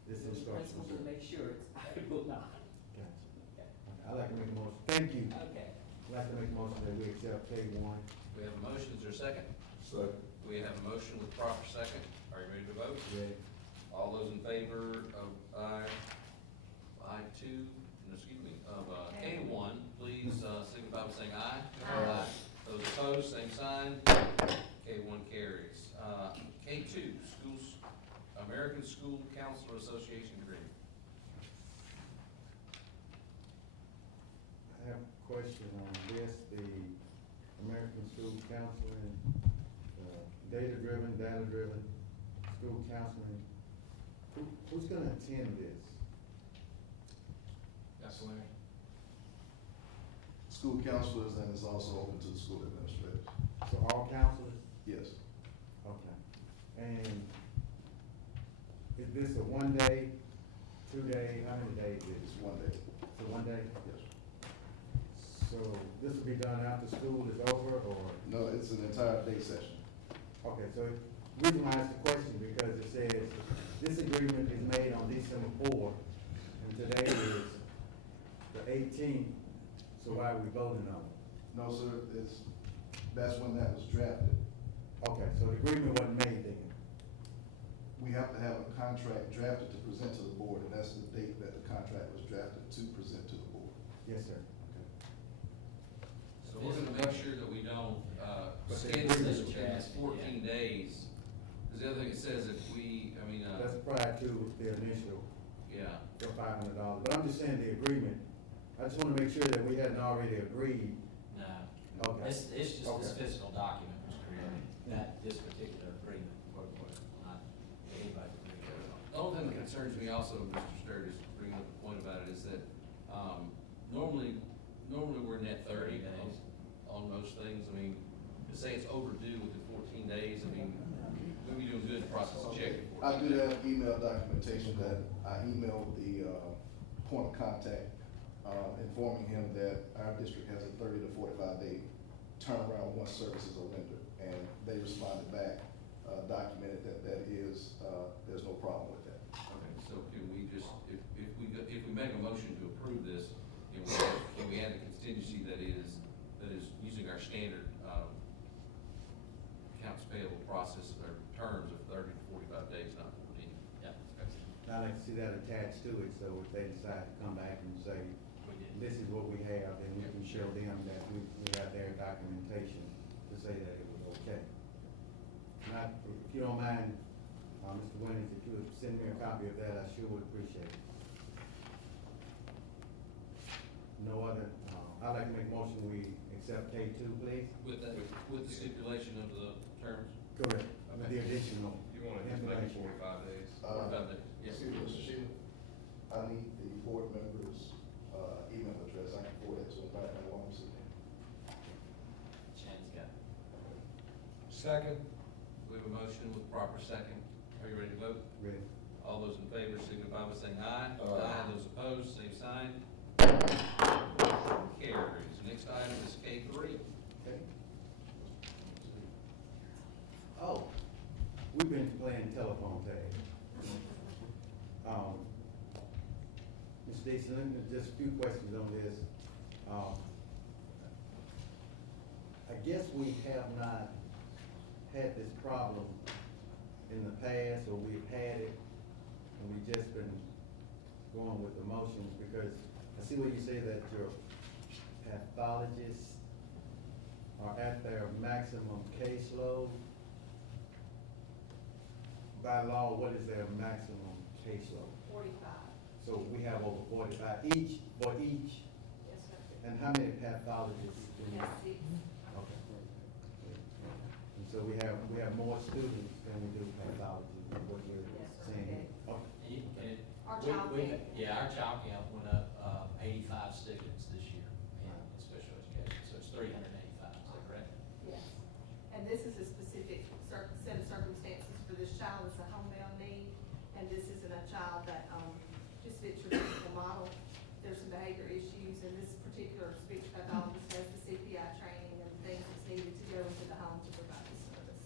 This The instructional. principal will make sure it will not. Gotcha. Okay. I'd like to make a motion, thank you. Okay. I'd like to make a motion that we accept K1. We have a motion. Is there a second? Second. We have a motion with proper second. Are you ready to vote? Yeah. All those in favor of I2, of K1, please signify by saying aye. Aye. Those opposed, same sign. Okay, one carries. K2, Schools, American School Counselor Association agreement. I have a question on this, the American School Counseling, data-driven school counseling. Who's gonna attend this? That's Larry. School counselors, and it's also open to the school administrators. So all counselors? Yes. Okay. And is this a 1 day, 2 day, how many days is it? It's 1 day. It's a 1 day? Yes. So this will be done after school is over, or? No, it's an entire day session. Okay, so the reason why I asked the question, because it says, this agreement is made on December 4th, and today is the 18th, so why are we voting on it? No, sir, that's when that was drafted. Okay, so the agreement wasn't made then? We have to have a contract drafted to present to the board, and that's the date that the contract was drafted to present to the board. Yes, sir. So we're gonna make sure that we don't, But the schedule this agreement- within this 14 days. Cause the other thing it says if we, That's prior to the initial, yeah. the $500, but I'm just saying the agreement, I just wanna make sure that we hadn't already agreed. No. Okay. It's just this Okay. physical document was created, this particular agreement, not anybody agreed to it. The only thing that concerns me also, Mr. Sturgis, bringing up a point about it, is that, normally we're net 30 days on most things. I mean, to say it's overdue within 14 days, I mean, we'd be doing good to process a check in 14 I do days. have email documentation that I emailed the point of contact, informing him that our district has a 30 to 45 day turnaround once services are rendered. And they responded back, documented that there's no problem with that. Okay, so can we just, if we make a motion to approve this, can we add a contingency that is using our standard, accounts payable process or terms of 30 to 45 days, not 14? Yeah. I'd like to see that attached to it, so if they decide to come back and say, We did. this is what we have, then we can show them that we have their documentation to say that it was okay. Not, if you don't mind, Mr. Winnings, if you would send me a copy of that, I sure would appreciate it. No other, I'd like to make a motion, we accept K2, please. With the stipulation of the terms? Correct. With the additional You wanna just make it information. 45 days? 45 days, yes. Excuse me, Mr. Sheila, I need the board members' email address. I can forward it to them right now while I'm sitting here. Shannon's got it. Second. We have a motion with proper second. Are you ready to vote? Ready? All those in favor signify by saying aye. Aye. Those opposed, same sign. Carries. Next item is K3. Okay. Oh, we've been playing telephone tag. Ms. Dixon, let me, just a few questions on this. I guess we have not had this problem in the past, or we've had it, and we've just been going with the motions, because I see what you say that your pathologists are at their maximum caseload. By law, what is their maximum caseload? 45. So we have over 45 each, for each, Yes, sir. and how many pathologists do we Yes, have? 6. Okay. And so we have more students than we do pathology, is what you're Yes, sir. saying. Okay. Our We- child we- count. Yeah, our child count went up, 85 students this year in special education, so it's 385, is that correct? Yes. And this is a specific set of circumstances for this child. It's a homebound need, and this isn't a child that, just fits your typical model. There's some behavior issues, and this particular speech pathologist has the CPI training and things that's needed to go into the home to provide this service.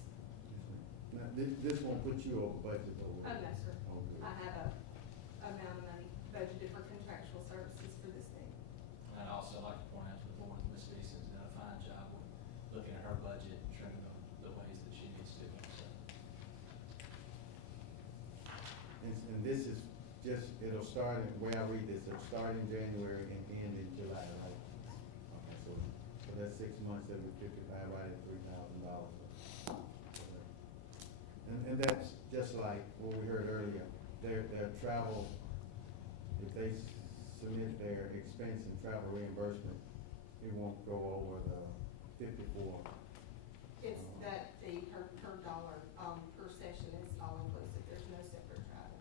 Now, this won't put you over budget, over. Oh, no, sir. Oh, good. I have a amount of money budgeted for contractual services for this need. And I'd also like to point out to the board that Ms. Deason's done a fine job with looking at her budget and trimming the ways that she needs to, so. And this is just, it'll start, in the way I read this, it'll start in January and end in July, right? Okay, so that's 6 months, every 55, right at $3,000. And that's just like what we heard earlier, their travel, if they submit their expense and travel reimbursement, it won't go over the 54. It's that fee per dollar, per session is all inclusive, there's no separate travel.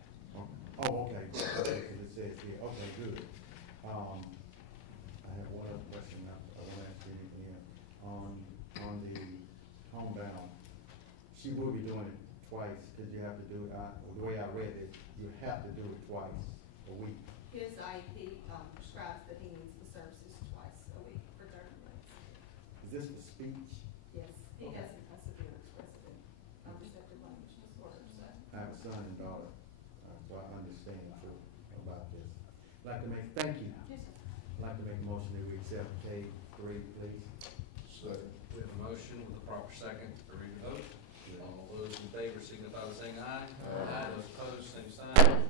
Oh, okay, okay, 'cause it says here, okay, good. I have one other question I want to ask you again. On the homebound, she will be doing it twice, cause you have to do it, the way I read it, you have to do it twice a week. His IEP, prescribes that he needs the services twice a week for 30 minutes. Is this for speech? Yes, he Okay. has a severe expressive and receptive language disorder, so. I have a son and daughter, so I understand too about this. Like to make, thank you. Yes, sir. I'd like to make a motion that we accept K3, please. Second. We have a motion with a proper second to read the vote. All those in favor signify by saying aye. Aye. Those opposed, same sign.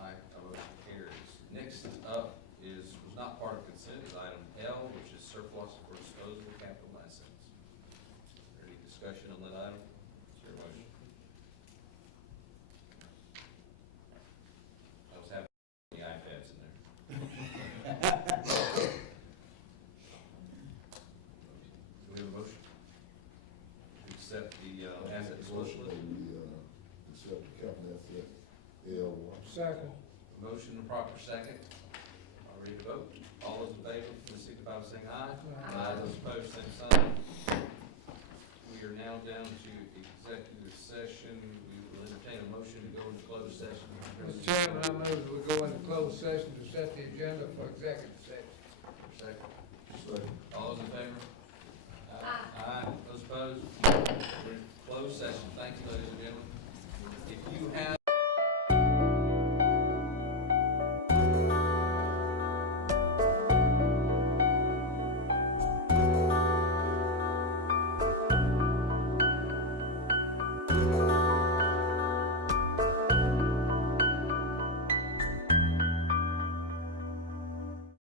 Aye, our motion carries. Next up was not part of consent, is item L, which is surplus for disposable capital assets. Is there any discussion on that item? Is there a motion? I was having the iPads in there. Do we have a motion? To accept the asset disposal Motion list? that we, accept the capital asset L1. Second. Motion and proper second. I'll read the vote. All those in favor, please signify by saying aye. Aye. Those opposed, same sign. We are now down to executive session. We will entertain a motion to go into closed session. Mr. Chairman, I move that we go into closed session to set the agenda for executive session. Second. Second. All those in favor? Aye. Aye. Those opposed? We're in closed session. Thank you, ladies and gentlemen.